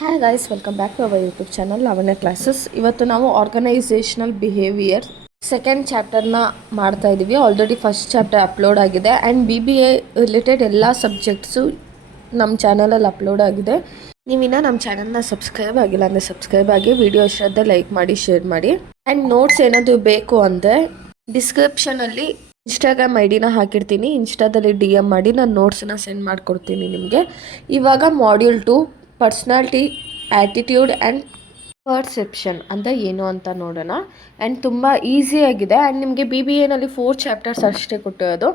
Hi guys, welcome back to our YouTube channel Lavanya classes. ಇವತ್ತು ನಾವು organisational behaviour second ಚಾಪ್ಟರ್ನ ಮಾಡ್ತಾ ಇದ್ದೀವಿ. ಆಲ್ರೆಡಿ ಫಸ್ಟ್ ಚಾಪ್ಟರ್ ಅಪ್ಲೋಡ್ ಆಗಿದೆ ಆ್ಯಂಡ್ BBA ರಿಲೇಟೆಡ್ ಎಲ್ಲ ಸಬ್ಜೆಕ್ಟ್ಸು ನಮ್ಮ ಚಾನಲಲ್ಲಿ ಅಪ್ಲೋಡ್ ಆಗಿದೆ. ನೀವಿನ್ನ ನಮ್ಮ ಚಾನಲ್ನ ಸಬ್ಸ್ಕ್ರೈಬ್ ಆಗಿಲ್ಲ ಅಂದರೆ ಸಬ್ಸ್ಕ್ರೈಬ್ ಆಗಿ, ವಿಡಿಯೋ ಇಷ್ಟ ಲೈಕ್ ಮಾಡಿ, ಶೇರ್ ಮಾಡಿ. ಆ್ಯಂಡ್ ನೋಟ್ಸ್ ಏನಾದರೂ ಬೇಕು ಅಂದರೆ ಡಿಸ್ಕ್ರಿಪ್ಷನಲ್ಲಿ ಇನ್ಸ್ಟಾಗ್ರಾಮ್ ID ಹಾಕಿರ್ತೀನಿ. ಇನ್ಸ್ಟಾದಲ್ಲಿ DM ಮಾಡಿ ನಾನು ನೋಟ್ಸನ್ನ ಸೆಂಡ್ ಮಾಡಿಕೊಡ್ತೀನಿ ನಿಮಗೆ. ಇವಾಗ module 2 personality, attitude and perception ಅಂತ ಏನು ಅಂತ ನೋಡೋಣ. ಆ್ಯಂಡ್ ತುಂಬ ಈಸಿಯಾಗಿದೆ. ಆ್ಯಂಡ್ ನಿಮಗೆ BBAನಲ್ಲಿ 4 ಚಾಪ್ಟರ್ಸ್ ಅಷ್ಟೇ ಕೊಟ್ಟಿರೋದು.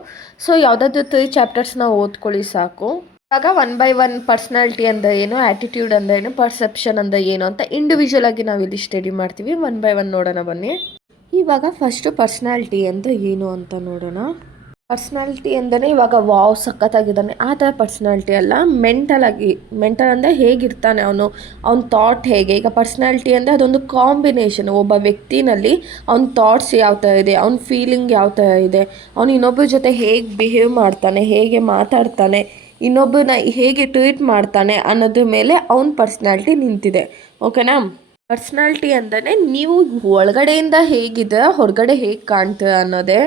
ಸೊ ಯಾವುದಾದ್ರೂ 3 ಚಾಪ್ಟರ್ಸ್ನ ಓದ್ಕೊಳ್ಳಿ ಸಾಕು. ಇವಾಗ 1 by 1 ಪರ್ಸ್ನಾಲಿಟಿ ಅಂದರೆ ಏನು, ಆ್ಯಟಿಟ್ಯೂಡ್ ಅಂದರೆ ಏನು, ಪರ್ಸೆಪ್ಷನ್ ಅಂದರೆ ಏನು ಅಂತ ಇಂಡಿವಿಜುವಲ್ ಆಗಿ ನಾವು ಇಲ್ಲಿ ಸ್ಟಡಿ ಮಾಡ್ತೀವಿ. 1 by 1 ನೋಡೋಣ ಬನ್ನಿ. ಇವಾಗ ಫಸ್ಟು ಪರ್ಸ್ನಾಲಿಟಿ ಅಂತ ಏನು ಅಂತ ನೋಡೋಣ. ಪರ್ಸ್ನಾಲಿಟಿ ಅಂದರೆ ಇವಾಗ ವಾವ್ ಸಖತ್ತಾಗಿದ್ದಾನೆ ಆ ಥರ ಪರ್ಸ್ನಾಲಿಟಿ ಅಲ್ಲ. ಮೆಂಟಲ್ ಅಂದರೆ ಹೇಗಿರ್ತಾನೆ ಅವನ ಥಾಟ್ ಹೇಗೆ. ಈಗ ಪರ್ಸ್ನಾಲಿಟಿ ಅಂದರೆ ಅದೊಂದು ಕಾಂಬಿನೇಷನ್. ಒಬ್ಬ ವ್ಯಕ್ತಿನಲ್ಲಿ ಅವನ ಥಾಟ್ಸ್ ಯಾವ ಥರ ಇದೆ, ಅವನ ಫೀಲಿಂಗ್ ಯಾವ ಥರ ಇದೆ, ಅವನು ಇನ್ನೊಬ್ಬರ ಜೊತೆ ಹೇಗೆ ಬಿಹೇವ್ ಮಾಡ್ತಾನೆ, ಹೇಗೆ ಮಾತಾಡ್ತಾನೆ, ಇನ್ನೊಬ್ಬರನ್ನ ಹೇಗೆ ಟ್ರೀಟ್ ಮಾಡ್ತಾನೆ ಅನ್ನೋದ್ರ ಮೇಲೆ ಅವನ ಪರ್ಸ್ನಾಲಿಟಿ ನಿಂತಿದೆ. ಓಕೆನಾ. ಪರ್ಸ್ನಾಲಿಟಿ ಅಂದರೆ ನೀವು ಒಳಗಡೆಯಿಂದ ಹೇಗಿದೆ, ಹೊರಗಡೆ ಹೇಗೆ ಕಾಣ್ತೀರ ಅನ್ನೋದೇ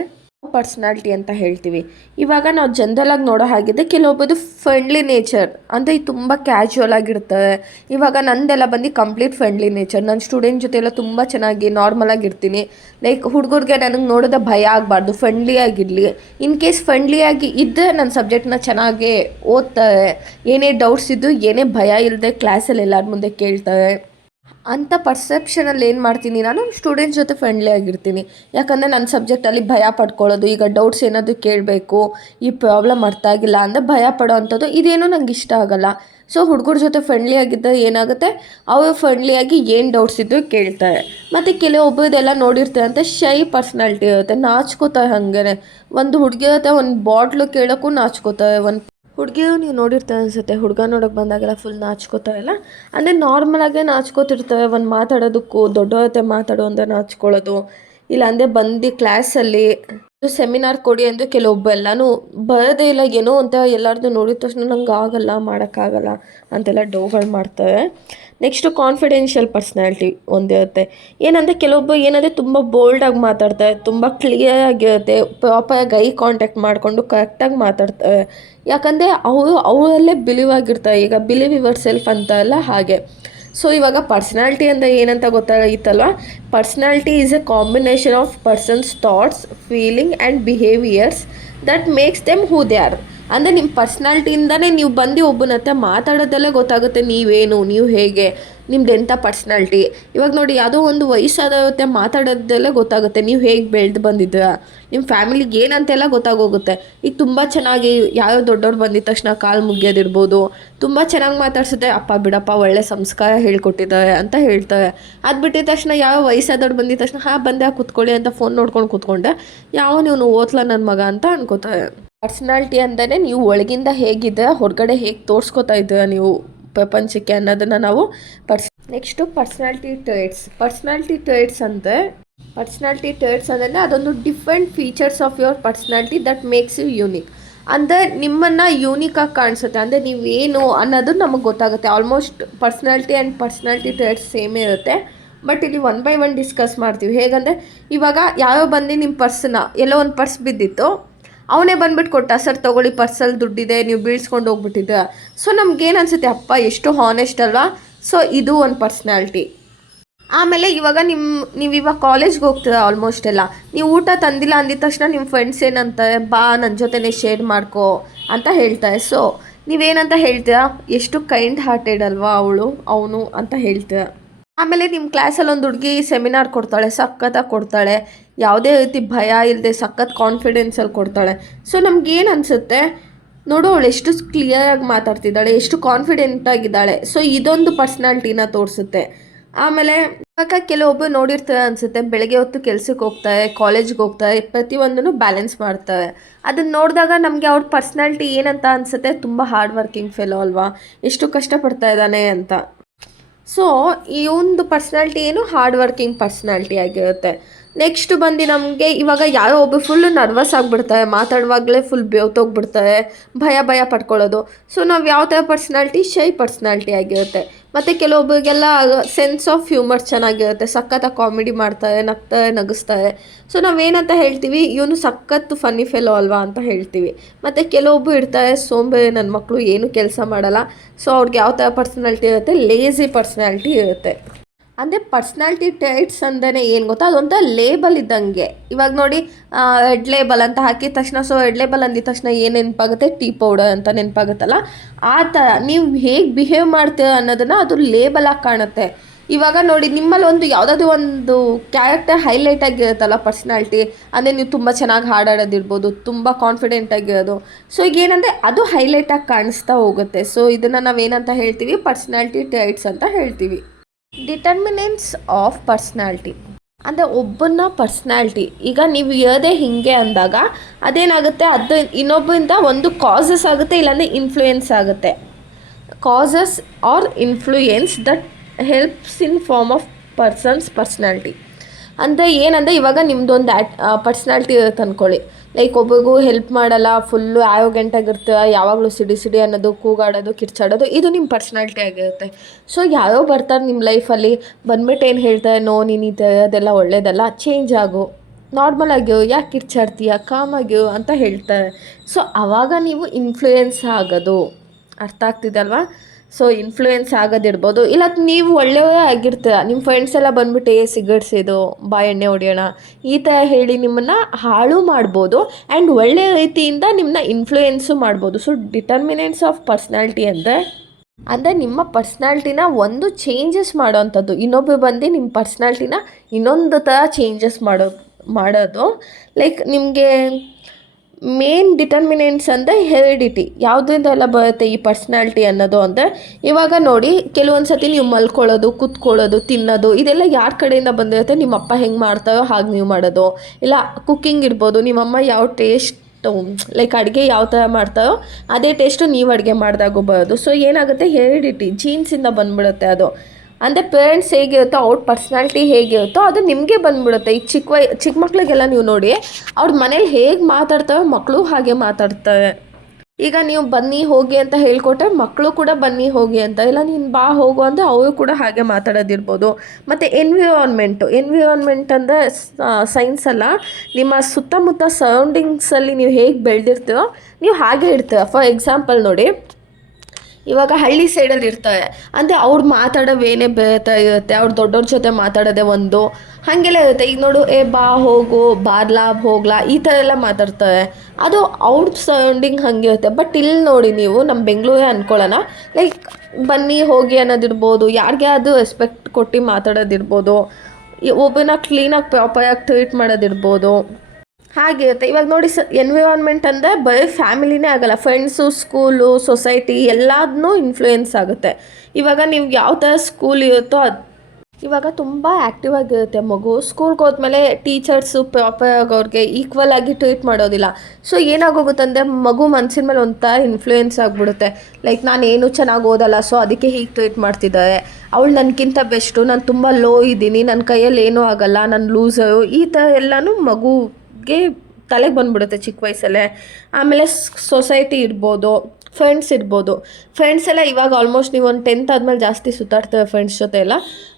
ಪರ್ಸ್ನಾಲಿಟಿ ಅಂತ ಹೇಳ್ತೀವಿ. ಇವಾಗ ನಾವು ಜನರಲಾಗಿ ನೋಡೋ ಹಾಗಿದೆ, ಕೆಲವೊಬ್ಬರು ಫ್ರೆಂಡ್ಲಿ ನೇಚರ್ ಅಂದರೆ ತುಂಬ ಕ್ಯಾಶುವಲ್ ಆಗಿರ್ತಾರೆ. ಇವಾಗ ನಂದೆಲ್ಲ ಬಂದು ಕಂಪ್ಲೀಟ್ ಫ್ರೆಂಡ್ಲಿ ನೇಚರ್. ನನ್ನ ಸ್ಟೂಡೆಂಟ್ ಜೊತೆ ಎಲ್ಲ ತುಂಬ ಚೆನ್ನಾಗಿ ನಾರ್ಮಲ್ ಆಗಿರ್ತೀನಿ. ಲೈಕ್ ಹುಡುಗರಿಗೆ ನನಗೆ ನೋಡಿದ್ರೆ ಭಯ ಆಗಬಾರ್ದು, ಫ್ರೆಂಡ್ಲಿ ಆಗಿರಲಿ. ಇನ್ ಕೇಸ್ ಫ್ರೆಂಡ್ಲಿಯಾಗಿ ಇದ್ದರೆ ನನ್ನ ಸಬ್ಜೆಕ್ಟ್ನ ಚೆನ್ನಾಗಿ ಓದ್ತಾರೆ. ಏನೇ ಡೌಟ್ಸ್ ಇದ್ದು ಏನೇ ಭಯ ಇಲ್ಲದೆ ಕ್ಲಾಸಲ್ಲಿ ಎಲ್ಲರ ಮುಂದೆ ಕೇಳ್ತಾರೆ ಅಂಥ ಪರ್ಸೆಪ್ಷನಲ್ಲಿ ಏನು ಮಾಡ್ತೀನಿ, ನಾನು ಸ್ಟೂಡೆಂಟ್ಸ್ ಜೊತೆ ಫ್ರೆಂಡ್ಲಿ ಆಗಿರ್ತೀನಿ. ಯಾಕಂದರೆ ನನ್ನ ಸಬ್ಜೆಕ್ಟಲ್ಲಿ ಭಯ ಪಡ್ಕೊಳ್ಳೋದು, ಈಗ ಡೌಟ್ಸ್ ಏನಾದರೂ ಕೇಳಬೇಕು, ಈ ಪ್ರಾಬ್ಲಮ್ ಅರ್ಥ ಆಗಿಲ್ಲ ಅಂದರೆ ಭಯ ಪಡೋ ಅಂಥದ್ದು ಇದೇನೂ ನಂಗೆ ಇಷ್ಟ ಆಗೋಲ್ಲ. ಸೊ ಹುಡುಗರ ಜೊತೆ ಫ್ರೆಂಡ್ಲಿ ಆಗಿದ್ದರೆ ಏನಾಗುತ್ತೆ, ಅವರು ಫ್ರೆಂಡ್ಲಿಯಾಗಿ ಏನು ಡೌಟ್ಸ್ ಇದ್ದರೂ ಕೇಳ್ತಾರೆ. ಮತ್ತು ಕೆಲವೊಬ್ಬರದೆಲ್ಲ ನೋಡಿರ್ತಾರೆ ಅಂತ ಶೈ ಪರ್ಸ್ನಾಲಿಟಿ ಇರುತ್ತೆ, ನಾಚ್ಕೋತಾರೆ. ಹಾಗೆ ಒಂದು ಹುಡುಗಿ ಇರುತ್ತೆ, ಒಂದು ಬಾಟ್ಲು ಕೇಳೋಕ್ಕೂ ನಾಚ್ಕೋತಾರೆ. ಒಂದು ಹುಡುಗಿಯರು ನೀವು ನೋಡಿರ್ತಾರೆ ಅನಿಸುತ್ತೆ, ಹುಡುಗ ನೋಡೋಕೆ ಬಂದಾಗೆಲ್ಲ ಫುಲ್ ನಾಚ್ಕೋತಾರಲ್ಲ, ಅಂದರೆ ನಾರ್ಮಲಾಗೇ ನಾಚ್ಕೋತಿರ್ತಾರೆ. ಒಂದು ಮಾತಾಡೋದಕ್ಕೂ ದೊಡ್ಡವ್ರ ಜೊತೆ ಮಾತಾಡೋ ಅಂದರೆ ನಾಚ್ಕೊಳ್ಳೋದು, ಇಲ್ಲಾಂದರೆ ಬಂದು ಕ್ಲಾಸಲ್ಲಿ ಸೆಮಿನಾರ್ ಕೊಡಿ ಅಂದರೆ ಕೆಲವೊಬ್ಬೆಲ್ಲನೂ ಬರೋದೇ ಇಲ್ಲ, ಏನೋ ಅಂತ ಎಲ್ಲರದ್ದು ನೋಡಿದ ತಕ್ಷಣ ನಂಗೆ ಆಗಲ್ಲ, ಮಾಡೋಕ್ಕಾಗಲ್ಲ ಅಂತೆಲ್ಲ ಡೌಗಳು ಮಾಡ್ತಾರೆ. ನೆಕ್ಸ್ಟು ಕಾನ್ಫಿಡೆನ್ಷಿಯಲ್ ಪರ್ಸ್ನಾಲಿಟಿ ಒಂದಿರುತ್ತೆ. ಏನಂದರೆ ಕೆಲವೊಬ್ಬ ಏನಂದರೆ ತುಂಬ ಬೋಲ್ಡಾಗಿ ಮಾತಾಡ್ತಾರೆ, ತುಂಬ ಕ್ಲಿಯರ್ ಆಗಿರುತ್ತೆ, ಪ್ರಾಪರಾಗಿ ಐ ಕಾಂಟ್ಯಾಕ್ಟ್ ಮಾಡಿಕೊಂಡು ಕರೆಕ್ಟಾಗಿ ಮಾತಾಡ್ತಾರೆ. ಯಾಕಂದರೆ ಅವರಲ್ಲೇ ಬಿಲೀವ್ ಆಗಿರ್ತಾರೆ. ಈಗ ಬಿಲೀವ್ ಯುವರ್ ಸೆಲ್ಫ್ ಅಂತ ಅಲ್ಲ ಹಾಗೆ. ಸೊ ಇವಾಗ ಪರ್ಸ್ನಾಲಿಟಿ ಅಂದರೆ ಏನಂತ ಗೊತ್ತಾಗಿತ್ತಲ್ವ. Personality is a combination of person's thoughts, feeling and behaviours that makes them who they are. ಅಂದರೆ ನಿಮ್ಮ ಪರ್ಸ್ನಾಲಿಟಿಯಿಂದನೇ ನೀವು ಬಂದು ಒಬ್ಬನ ಹತ್ರ ಮಾತಾಡೋದಲ್ಲೇ ಗೊತ್ತಾಗುತ್ತೆ ನೀವೇನು, ನೀವು ಹೇಗೆ, ನಿಮ್ದು ಎಂಥ ಪರ್ಸ್ನಾಲಿಟಿ. ಇವಾಗ ನೋಡಿ, ಯಾವುದೋ ಒಂದು ವಯಸ್ಸಾದವತ್ತೆ ಮಾತಾಡೋದಲ್ಲೇ ಗೊತ್ತಾಗುತ್ತೆ ನೀವು ಹೇಗೆ ಬೆಳೆದು ಬಂದಿದ್ದೀರಾ, ನಿಮ್ಮ ಫ್ಯಾಮಿಲಿಗೆ ಏನಂತೆಲ್ಲ ಗೊತ್ತಾಗೋಗುತ್ತೆ. ಈಗ ತುಂಬ ಚೆನ್ನಾಗಿ ಯಾರೋ ದೊಡ್ಡವ್ರು ಬಂದಿದ ತಕ್ಷಣ ಕಾಲು ಮುಗಿಯೋದಿರ್ಬೋದು, ತುಂಬ ಚೆನ್ನಾಗಿ ಮಾತಾಡ್ಸುತ್ತೆ, ಅಪ್ಪ ಬಿಡಪ್ಪ ಒಳ್ಳೆ ಸಂಸ್ಕಾರ ಹೇಳ್ಕೊಟ್ಟಿದ್ದಾರೆ ಅಂತ ಹೇಳ್ತಾರೆ. ಅದು ಬಿಟ್ಟಿದ ತಕ್ಷಣ ಯಾವ ವಯಸ್ಸಾದವ್ರು ಬಂದಿದ ತಕ್ಷಣ ಬಂದೆ ಕೂತ್ಕೊಳ್ಳಿ ಅಂತ ಫೋನ್ ನೋಡ್ಕೊಂಡು ಕೂತ್ಕೊಂಡೆ, ಯಾವ ನೀವು ಓದ್ಲ ನನ್ನ ಮಗ ಅಂತ ಅನ್ಕೋತಾರೆ. ಪರ್ಸ್ನಾಲಿಟಿ ಅಂದರೆ ನೀವು ಒಳಗಿಂದ ಹೇಗಿದ್ದೀರಾ, ಹೊರಗಡೆ ಹೇಗೆ ತೋರಿಸ್ಕೊತಾ ಇದ್ದೀರಾ ನೀವು ಪ್ರಪಂಚಕ್ಕೆ ಅನ್ನೋದನ್ನು ನಾವು ನೆಕ್ಸ್ಟು ಪರ್ಸ್ನಾಲಿಟಿ ಟ್ರೇಟ್ಸ್ ಅಂದರೆ ಅದೊಂದು different features of your personality that makes you unique. ಅಂದರೆ ನಿಮ್ಮನ್ನು ಯೂನಿಕಾಗಿ ಕಾಣಿಸುತ್ತೆ, ಅಂದರೆ ನೀವೇನು ಅನ್ನೋದು ನಮಗೆ ಗೊತ್ತಾಗುತ್ತೆ. Almost personality and personality traits ಸೇಮೇ ಇರುತ್ತೆ. ಬಟ್ ಇಲ್ಲಿ 1 by 1 ಡಿಸ್ಕಸ್ ಮಾಡ್ತೀವಿ. ಹೇಗಂದರೆ ಇವಾಗ ಯಾರೋ ಬಂದು ನಿಮ್ಮ ಪರ್ಸನ್ನ ಎಲ್ಲೋ ಒಂದು ಪರ್ಸ್ ಬಿದ್ದಿತ್ತು, ಅವನೇ ಬಂದ್ಬಿಟ್ಟು ಕೊಟ್ಟ, ಸರ್ ತೊಗೊಳ್ಳಿ ಪರ್ಸಲ್ಲಿ ದುಡ್ಡಿದೆ, ನೀವು ಬೀಳ್ಸ್ಕೊಂಡು ಹೋಗ್ಬಿಟ್ಟಿದ್ದ. ಸೊ ನಮ್ಗೇನು ಅನಿಸುತ್ತೆ, ಅಪ್ಪ ಎಷ್ಟು ಹಾನೆಸ್ಟ್ ಅಲ್ವಾ. ಸೊ ಇದು ಒಂದು ಪರ್ಸ್ನಾಲಿಟಿ. ಆಮೇಲೆ ಇವಾಗ ನೀವು ಇವಾಗ ಕಾಲೇಜ್ಗೆ ಹೋಗ್ತೀರಾ, ಆಲ್ಮೋಸ್ಟ್ ಎಲ್ಲ ನೀವು ಊಟ ತಂದಿಲ್ಲ ಅಂದಿದ ತಕ್ಷಣ ನಿಮ್ಮ ಫ್ರೆಂಡ್ಸ್ ಏನಂತಾರೆ, ಬಾ ನನ್ನ ಜೊತೆನೇ ಶೇರ್ ಮಾಡ್ಕೋ ಅಂತ ಹೇಳ್ತಾರೆ. ಸೊ ನೀವೇನಂತ ಹೇಳ್ತೀರಾ, ಎಷ್ಟು ಕೈಂಡ್ ಹಾರ್ಟೆಡ್ ಅಲ್ವಾ ಅವನು ಅಂತ ಹೇಳ್ತೀರಾ. ಆಮೇಲೆ ನಿಮ್ಮ ಕ್ಲಾಸಲ್ಲಿ ಒಂದು ಹುಡುಗಿ ಸೆಮಿನಾರ್ ಕೊಡ್ತಾಳೆ, ಸಖತ್ತಾಗಿ ಕೊಡ್ತಾಳೆ, ಯಾವುದೇ ರೀತಿ ಭಯ ಇಲ್ಲದೆ ಸಖತ್ ಕಾನ್ಫಿಡೆನ್ಸಲ್ಲಿ ಕೊಡ್ತಾಳೆ. ಸೊ ನಮಗೇನು ಅನಿಸುತ್ತೆ, ನೋಡು ಅವಳು ಎಷ್ಟು ಕ್ಲಿಯರಾಗಿ ಮಾತಾಡ್ತಿದ್ದಾಳೆ, ಎಷ್ಟು ಕಾನ್ಫಿಡೆಂಟ್ ಆಗಿದ್ದಾಳೆ. ಸೊ ಇದೊಂದು ಪರ್ಸ್ನಾಲಿಟಿನ ತೋರಿಸುತ್ತೆ. ಆಮೇಲೆ ಇವಾಗ ಕೆಲವೊಬ್ಬರು ನೋಡಿರ್ತಾರೆ ಅನಿಸುತ್ತೆ, ಬೆಳಗ್ಗೆ ಹೊತ್ತು ಕೆಲ್ಸಕ್ಕೆ ಹೋಗ್ತಾರೆ, ಕಾಲೇಜ್ಗೆ ಹೋಗ್ತಾರೆ, ಪ್ರತಿಯೊಂದನ್ನು ಬ್ಯಾಲೆನ್ಸ್ ಮಾಡ್ತಾರೆ. ಅದನ್ನು ನೋಡಿದಾಗ ನಮಗೆ ಅವ್ರ ಪರ್ಸ್ನಾಲಿಟಿ ಏನಂತ ಅನಿಸುತ್ತೆ, ತುಂಬ ಹಾರ್ಡ್ ವರ್ಕಿಂಗ್ ಫೆಲೋ ಅಲ್ವಾ, ಎಷ್ಟು ಕಷ್ಟಪಡ್ತಾ ಇದ್ದಾನೆ ಅಂತ. ಸೊ ಈ ಒಂದು ಪರ್ಸ್ನಾಲಿಟಿ ಏನು ಹಾರ್ಡ್ ವರ್ಕಿಂಗ್ ಪರ್ಸ್ನಾಲಿಟಿ ಆಗಿರುತ್ತೆ. ನೆಕ್ಸ್ಟ್ ಬಂದು ನಮಗೆ ಇವಾಗ ಯಾರೋ ಒಬ್ಬರು ಫುಲ್ಲು ನರ್ವಸ್ ಆಗಿಬಿಡ್ತಾರೆ, ಮಾತಾಡುವಾಗಲೇ ಫುಲ್ ಬೇವ್ತೋಗ್ಬಿಡ್ತಾರೆ, ಭಯ ಪಡ್ಕೊಳ್ಳೋದು. ಸೊ ನಾವು ಯಾವ ಥರ ಪರ್ಸ್ನಾಲಿಟಿ? ಶೈ ಪರ್ಸ್ನಾಲಿಟಿ ಆಗಿರುತ್ತೆ. ಮತ್ತು ಕೆಲವೊಬ್ಬರಿಗೆಲ್ಲ ಸೆನ್ಸ್ ಆಫ್ ಹ್ಯೂಮರ್ ಚೆನ್ನಾಗಿರುತ್ತೆ, ಸಖತ್ತಾಗಿ ಕಾಮಿಡಿ ಮಾಡ್ತಾರೆ, ನಗ್ತಾರೆ, ನಗಿಸ್ತಾರೆ. ಸೊ ನಾವೇನಂತ ಹೇಳ್ತೀವಿ, ಇವನು ಸಖತ್ತು ಫನ್ನಿ ಫೆಲೋ ಅಲ್ವಾ ಅಂತ ಹೇಳ್ತೀವಿ. ಮತ್ತು ಕೆಲವೊಬ್ಬರು ಇರ್ತಾರೆ ಸೋಂಬೇರಿ ನನ್ನ ಮಕ್ಕಳು, ಏನು ಕೆಲಸ ಮಾಡಲ್ಲ. ಸೊ ಅವ್ರಿಗೆ ಯಾವ ಥರ ಪರ್ಸ್ನಾಲಿಟಿ ಇರುತ್ತೆ? ಲೇಝಿ ಪರ್ಸ್ನಾಲಿಟಿ ಇರುತ್ತೆ. ಅಂದರೆ ಪರ್ಸ್ನಾಲಿಟಿ ಟ್ರೈಟ್ಸ್ ಅಂದರೆ ಏನು ಗೊತ್ತಾ, ಅದೊಂಥರ ಲೇಬಲ್ ಇದ್ದಂಗೆ. ಇವಾಗ ನೋಡಿ, ರೆಡ್ ಲೇಬಲ್ ಅಂತ ಹಾಕಿದ ತಕ್ಷಣ, ಸೊ ರೆಡ್ ಲೇಬಲ್ ಅಂದಿದ ತಕ್ಷಣ ಏನು ನೆನಪಾಗುತ್ತೆ? ಟೀ ಪೌಡರ್ ಅಂತ ನೆನಪಾಗುತ್ತಲ್ಲ. ಆ ಥರ ನೀವು ಹೇಗೆ ಬಿಹೇವ್ ಮಾಡ್ತೀರ ಅನ್ನೋದನ್ನು ಅದು ಲೇಬಲಾಗಿ ಕಾಣುತ್ತೆ. ಇವಾಗ ನೋಡಿ, ನಿಮ್ಮಲ್ಲಿ ಒಂದು ಯಾವುದಾದ್ರೂ ಒಂದು ಕ್ಯಾರೆಕ್ಟರ್ ಹೈಲೈಟ್ ಆಗಿರುತ್ತಲ್ಲ ಪರ್ಸ್ನಾಲಿಟಿ, ಅಂದರೆ ನೀವು ತುಂಬ ಚೆನ್ನಾಗಿ ಹಾಡಾಡೋದಿರ್ಬೋದು, ತುಂಬ ಕಾನ್ಫಿಡೆಂಟ್ ಆಗಿರೋದು. ಸೊ ಈಗ ಏನಂದರೆ ಅದು ಹೈಲೈಟಾಗಿ ಕಾಣಿಸ್ತಾ ಹೋಗುತ್ತೆ. ಸೊ ಇದನ್ನು ನಾವೇನಂತ ಹೇಳ್ತೀವಿ? ಪರ್ಸ್ನಾಲಿಟಿ ಟ್ರೈಟ್ಸ್ ಅಂತ ಹೇಳ್ತೀವಿ. ಡಿಟರ್ಮಿನೆಂಟ್ಸ್ ಆಫ್ ಪರ್ಸ್ನಾಲಿಟಿ ಅಂದರೆ ಒಬ್ಬನ ಪರ್ಸ್ನಾಲಿಟಿ, ಈಗ ನೀವು ಇರೋದೇ ಹೀಗೆ ಅಂದಾಗ ಅದೇನಾಗುತ್ತೆ, ಅದು ಇನ್ನೊಬ್ಬರಿಂದ ಒಂದು ಕಾಸಸ್ ಆಗುತ್ತೆ, ಇಲ್ಲಾಂದರೆ ಇನ್ಫ್ಲೂಯೆನ್ಸ್ ಆಗುತ್ತೆ. Causes are influence that helps in form of person's personality. ಅಂದರೆ ಏನಂದರೆ ಇವಾಗ ನಿಮ್ಮದೊಂದು ಪರ್ಸ್ನಾಲಿಟಿ ಇರುತ್ತೆ ಅಂದ್ಕೊಳ್ಳಿ. ಲೈಕ್ ಒಬ್ಬರಿಗೂ ಹೆಲ್ಪ್ ಮಾಡಲ್ಲ, ಫುಲ್ಲು ಆರೋಗ್ಯಂಟಾಗಿರ್ತೀರ, ಯಾವಾಗಲೂ ಸಿಡಿ ಅನ್ನೋದು, ಕೂಗಾಡೋದು, ಕಿರ್ಚಾಡೋದು, ಇದು ನಿಮ್ಮ ಪರ್ಸ್ನಾಲಿಟಿ ಆಗಿರುತ್ತೆ. ಸೊ ಯಾರೋ ಬರ್ತಾರೆ ನಿಮ್ಮ ಲೈಫಲ್ಲಿ, ಬಂದ್ಬಿಟ್ಟು ಏನು ಹೇಳ್ತಾರೆ, ನೋ ನೀನು ಅದೆಲ್ಲ ಒಳ್ಳೇದಲ್ಲ, ಚೇಂಜ್ ಆಗು, ನಾರ್ಮಲ್ ಆಗಿರು, ಯಾಕೆ ಕಿರ್ಚಾಡ್ತೀಯ, ಕಾಮಾಗಿರು ಅಂತ ಹೇಳ್ತಾರೆ. ಸೊ ಆವಾಗ ನೀವು ಇನ್ಫ್ಲೂಯೆನ್ಸ್ ಆಗೋದು. ಅರ್ಥ ಆಗ್ತಿದಲ್ವಾ? ಸೊ ಇನ್ಫ್ಲೂಯೆನ್ಸ್ ಆಗೋದಿರ್ಬೋದು, ಇಲ್ಲ ನೀವು ಒಳ್ಳೆಯವರೇ ಆಗಿರ್ತೀರ, ನಿಮ್ಮ ಫ್ರೆಂಡ್ಸ್ ಎಲ್ಲ ಬಂದ್ಬಿಟ್ಟು ಸಿಗರೇಟ್ ಸೇದು, ಬಾ ಎಣ್ಣೆ ಹೊಡೆಯೋಣ ಈ ಥರ ಹೇಳಿ ನಿಮ್ಮನ್ನು ಹಾಳು ಮಾಡ್ಬೋದು. ಆ್ಯಂಡ್ ಒಳ್ಳೆಯ ರೀತಿಯಿಂದ ನಿಮ್ಮನ್ನ ಇನ್ಫ್ಲೂಯೆನ್ಸು ಮಾಡ್ಬೋದು. ಸೊ ಡಿಟರ್ಮಿನೆಂಟ್ಸ್ ಆಫ್ ಪರ್ಸ್ನಾಲಿಟಿ ಅಂದರೆ ನಿಮ್ಮ ಪರ್ಸ್ನಾಲಿಟಿನ ಒಂದು ಚೇಂಜಸ್ ಮಾಡೋವಂಥದ್ದು. ಇನ್ನೊಬ್ಬರು ಬಂದು ನಿಮ್ಮ ಪರ್ಸ್ನಾಲಿಟಿನ ಇನ್ನೊಂದು ಥರ ಚೇಂಜಸ್ ಮಾಡೋದು. ಲೈಕ್ ನಿಮಗೆ ಮೇನ್ ಡಿಟರ್ಮಿನೆಂಟ್ಸ್ ಅಂದರೆ ಹೆರಿಡಿಟಿ, ಯಾವುದರಿಂದ ಎಲ್ಲ ಬರುತ್ತೆ ಈ ಪರ್ಸ್ನಾಲಿಟಿ ಅನ್ನೋದು. ಅಂದರೆ ಇವಾಗ ನೋಡಿ, ಕೆಲವೊಂದು ಸತಿ ನೀವು ಮಲ್ಕೊಳ್ಳೋದು, ಕೂತ್ಕೊಳ್ಳೋದು, ತಿನ್ನೋದು, ಇದೆಲ್ಲ ಯಾರ ಕಡೆಯಿಂದ ಬಂದಿರುತ್ತೆ? ನಿಮ್ಮ ಅಪ್ಪ ಹೆಂಗೆ ಮಾಡ್ತಾರೋ ಹಾಗೆ ನೀವು ಮಾಡೋದು. ಇಲ್ಲ ಕುಕ್ಕಿಂಗ್ ಇರ್ಬೋದು, ನಿಮ್ಮಮ್ಮ ಯಾವ ಟೇಸ್ಟ್ ಲೈಕ್ ಅಡುಗೆ ಯಾವ ಥರ ಮಾಡ್ತಾರೋ ಅದೇ ಟೇಸ್ಟು ನೀವು ಅಡುಗೆ ಮಾಡಿದಾಗೂ ಬರೋದು. ಸೊ ಏನಾಗುತ್ತೆ? ಹೆರಿಡಿಟಿ, ಜೀನ್ಸಿಂದ ಬಂದ್ಬಿಡುತ್ತೆ ಅದು. ಅಂದರೆ ಪೇರೆಂಟ್ಸ್ ಹೇಗಿರುತ್ತೋ ಅವ್ರ ಪರ್ಸ್ನಾಲಿಟಿ ಹೇಗಿರುತ್ತೋ ಅದು ನಿಮಗೆ ಬಂದ್ಬಿಡುತ್ತೆ. ಈಗ ಚಿಕ್ಕ ಮಕ್ಕಳಿಗೆಲ್ಲ ನೀವು ನೋಡಿ, ಅವ್ರ ಮನೇಲಿ ಹೇಗೆ ಮಾತಾಡ್ತಾರೋ ಮಕ್ಕಳು ಹಾಗೆ ಮಾತಾಡ್ತಾರೆ. ಈಗ ನೀವು ಬನ್ನಿ ಹೋಗಿ ಅಂತ ಹೇಳ್ಕೊಟ್ರೆ ಮಕ್ಕಳು ಕೂಡ ಬನ್ನಿ ಹೋಗಿ ಅಂತ, ಇಲ್ಲ ನೀನು ಬಾ ಹೋಗು ಅಂದರೆ ಅವರು ಕೂಡ ಹಾಗೆ ಮಾತಾಡೋದಿರ್ಬೋದು. ಮತ್ತು ಎನ್ವಿರಾನ್ಮೆಂಟ್ ಅಂದರೆ ಸೈನ್ಸ್ ಅಲ್ಲ, ನಿಮ್ಮ ಸುತ್ತಮುತ್ತ ಸರೌಂಡಿಂಗ್ಸಲ್ಲಿ ನೀವು ಹೇಗೆ ಬೆಳೆದಿರ್ತೀರೋ ನೀವು ಹಾಗೆ ಇರ್ತೀರ. ಫಾರ್ ಎಕ್ಸಾಂಪಲ್ ನೋಡಿ, ಇವಾಗ ಹಳ್ಳಿ ಸೈಡಲ್ಲಿ ಇರ್ತಾರೆ ಅಂದರೆ ಅವ್ರು ಮಾತಾಡೋ ವೇನೇ ಬೇರೆ ಇರುತ್ತೆ, ಅವ್ರು ದೊಡ್ಡವ್ರ ಜೊತೆ ಮಾತಾಡೋದೇ ಒಂದು ಹಾಗೆಲ್ಲ ಇರುತ್ತೆ. ಈಗ ನೋಡು, ಬಾ ಹೋಗು, ಬಾರ್ಲಾ ಹೋಗ್ಲಾ ಈ ಥರ ಎಲ್ಲ ಮಾತಾಡ್ತಾರೆ, ಅದು ಅವ್ರ ಸರೌಂಡಿಂಗ್ ಇರುತ್ತೆ. ಬಟ್ ಇಲ್ಲಿ ನೋಡಿ, ನೀವು ನಮ್ಮ ಬೆಂಗಳೂರೇ ಅಂದ್ಕೊಳ್ಳೋಣ, ಲೈಕ್ ಬನ್ನಿ ಹೋಗಿ ಅನ್ನೋದಿರ್ಬೋದು, ಯಾರಿಗೆ ಅದು ರೆಸ್ಪೆಕ್ಟ್ ಕೊಟ್ಟು ಮಾತಾಡೋದಿರ್ಬೋದು, ಒಬ್ಬನ ಕ್ಲೀನಾಗಿ ಪ್ರಾಪರಾಗಿ ಟ್ರೀಟ್ ಮಾಡೋದಿರ್ಬೋದು, ಹಾಗಿರುತ್ತೆ. ಇವಾಗ ನೋಡಿ, ಎನ್ವಿರಾನ್ಮೆಂಟ್ ಅಂದರೆ ಬರೀ ಫ್ಯಾಮಿಲಿನೇ ಆಗಲ್ಲ, ಫ್ರೆಂಡ್ಸು, ಸ್ಕೂಲು, ಸೊಸೈಟಿ ಎಲ್ಲದನ್ನೂ ಇನ್ಫ್ಲೂಯೆನ್ಸ್ ಆಗುತ್ತೆ. ಇವಾಗ ನೀವು ಯಾವ ಥರ ಸ್ಕೂಲ್ ಇರುತ್ತೋ ಅದು ಇವಾಗ ತುಂಬ ಆ್ಯಕ್ಟಿವ್ ಆಗಿರುತ್ತೆ ಮಗು. ಸ್ಕೂಲ್ಗೆ ಹೋದ್ಮೇಲೆ ಟೀಚರ್ಸು ಪ್ರಾಪರಾಗಿ ಅವ್ರಿಗೆ ಈಕ್ವಲ್ ಆಗಿ ಟ್ರೀಟ್ ಮಾಡೋದಿಲ್ಲ. ಸೊ ಏನಾಗೋಗುತ್ತಂದರೆ ಮಗು ಮನಸ್ಸಿನ ಮೇಲೆ ಒಂಥರ ಇನ್ಫ್ಲೂಯೆನ್ಸ್ ಆಗಿಬಿಡುತ್ತೆ. ಲೈಕ್ ನಾನೇನು ಚೆನ್ನಾಗಿ ಓದಲ್ಲ, ಸೊ ಅದಕ್ಕೆ ಹೀಗೆ ಟ್ರೀಟ್ ಮಾಡ್ತಿದ್ದಾರೆ, ಅವಳು ನನಗಿಂತ ಬೆಸ್ಟು, ನಾನು ತುಂಬ ಲೋ ಇದ್ದೀನಿ, ನನ್ನ ಕೈಯಲ್ಲಿ ಏನೂ ಆಗೋಲ್ಲ, ನಾನು ಲೂಸರು, ಈ ಥರ ಎಲ್ಲನೂ ಮಗುಗೆ ತಲೆಗೆ ಬಂದುಬಿಡುತ್ತೆ ಚಿಕ್ಕ ವಯಸ್ಸಲ್ಲೇ. ಆಮೇಲೆ ಸೊಸೈಟಿ ಇರ್ಬೋದು, ಫ್ರೆಂಡ್ಸ್ ಇರ್ಬೋದು. ಫ್ರೆಂಡ್ಸ್ ಎಲ್ಲ ಇವಾಗ ಆಲ್ಮೋಸ್ಟ್ ನೀವು ಒಂದು 10th ಆದಮೇಲೆ ಜಾಸ್ತಿ ಸುತ್ತಾಡ್ತೇವೆ ಫ್ರೆಂಡ್ಸ್ ಜೊತೆ ಎಲ್ಲ,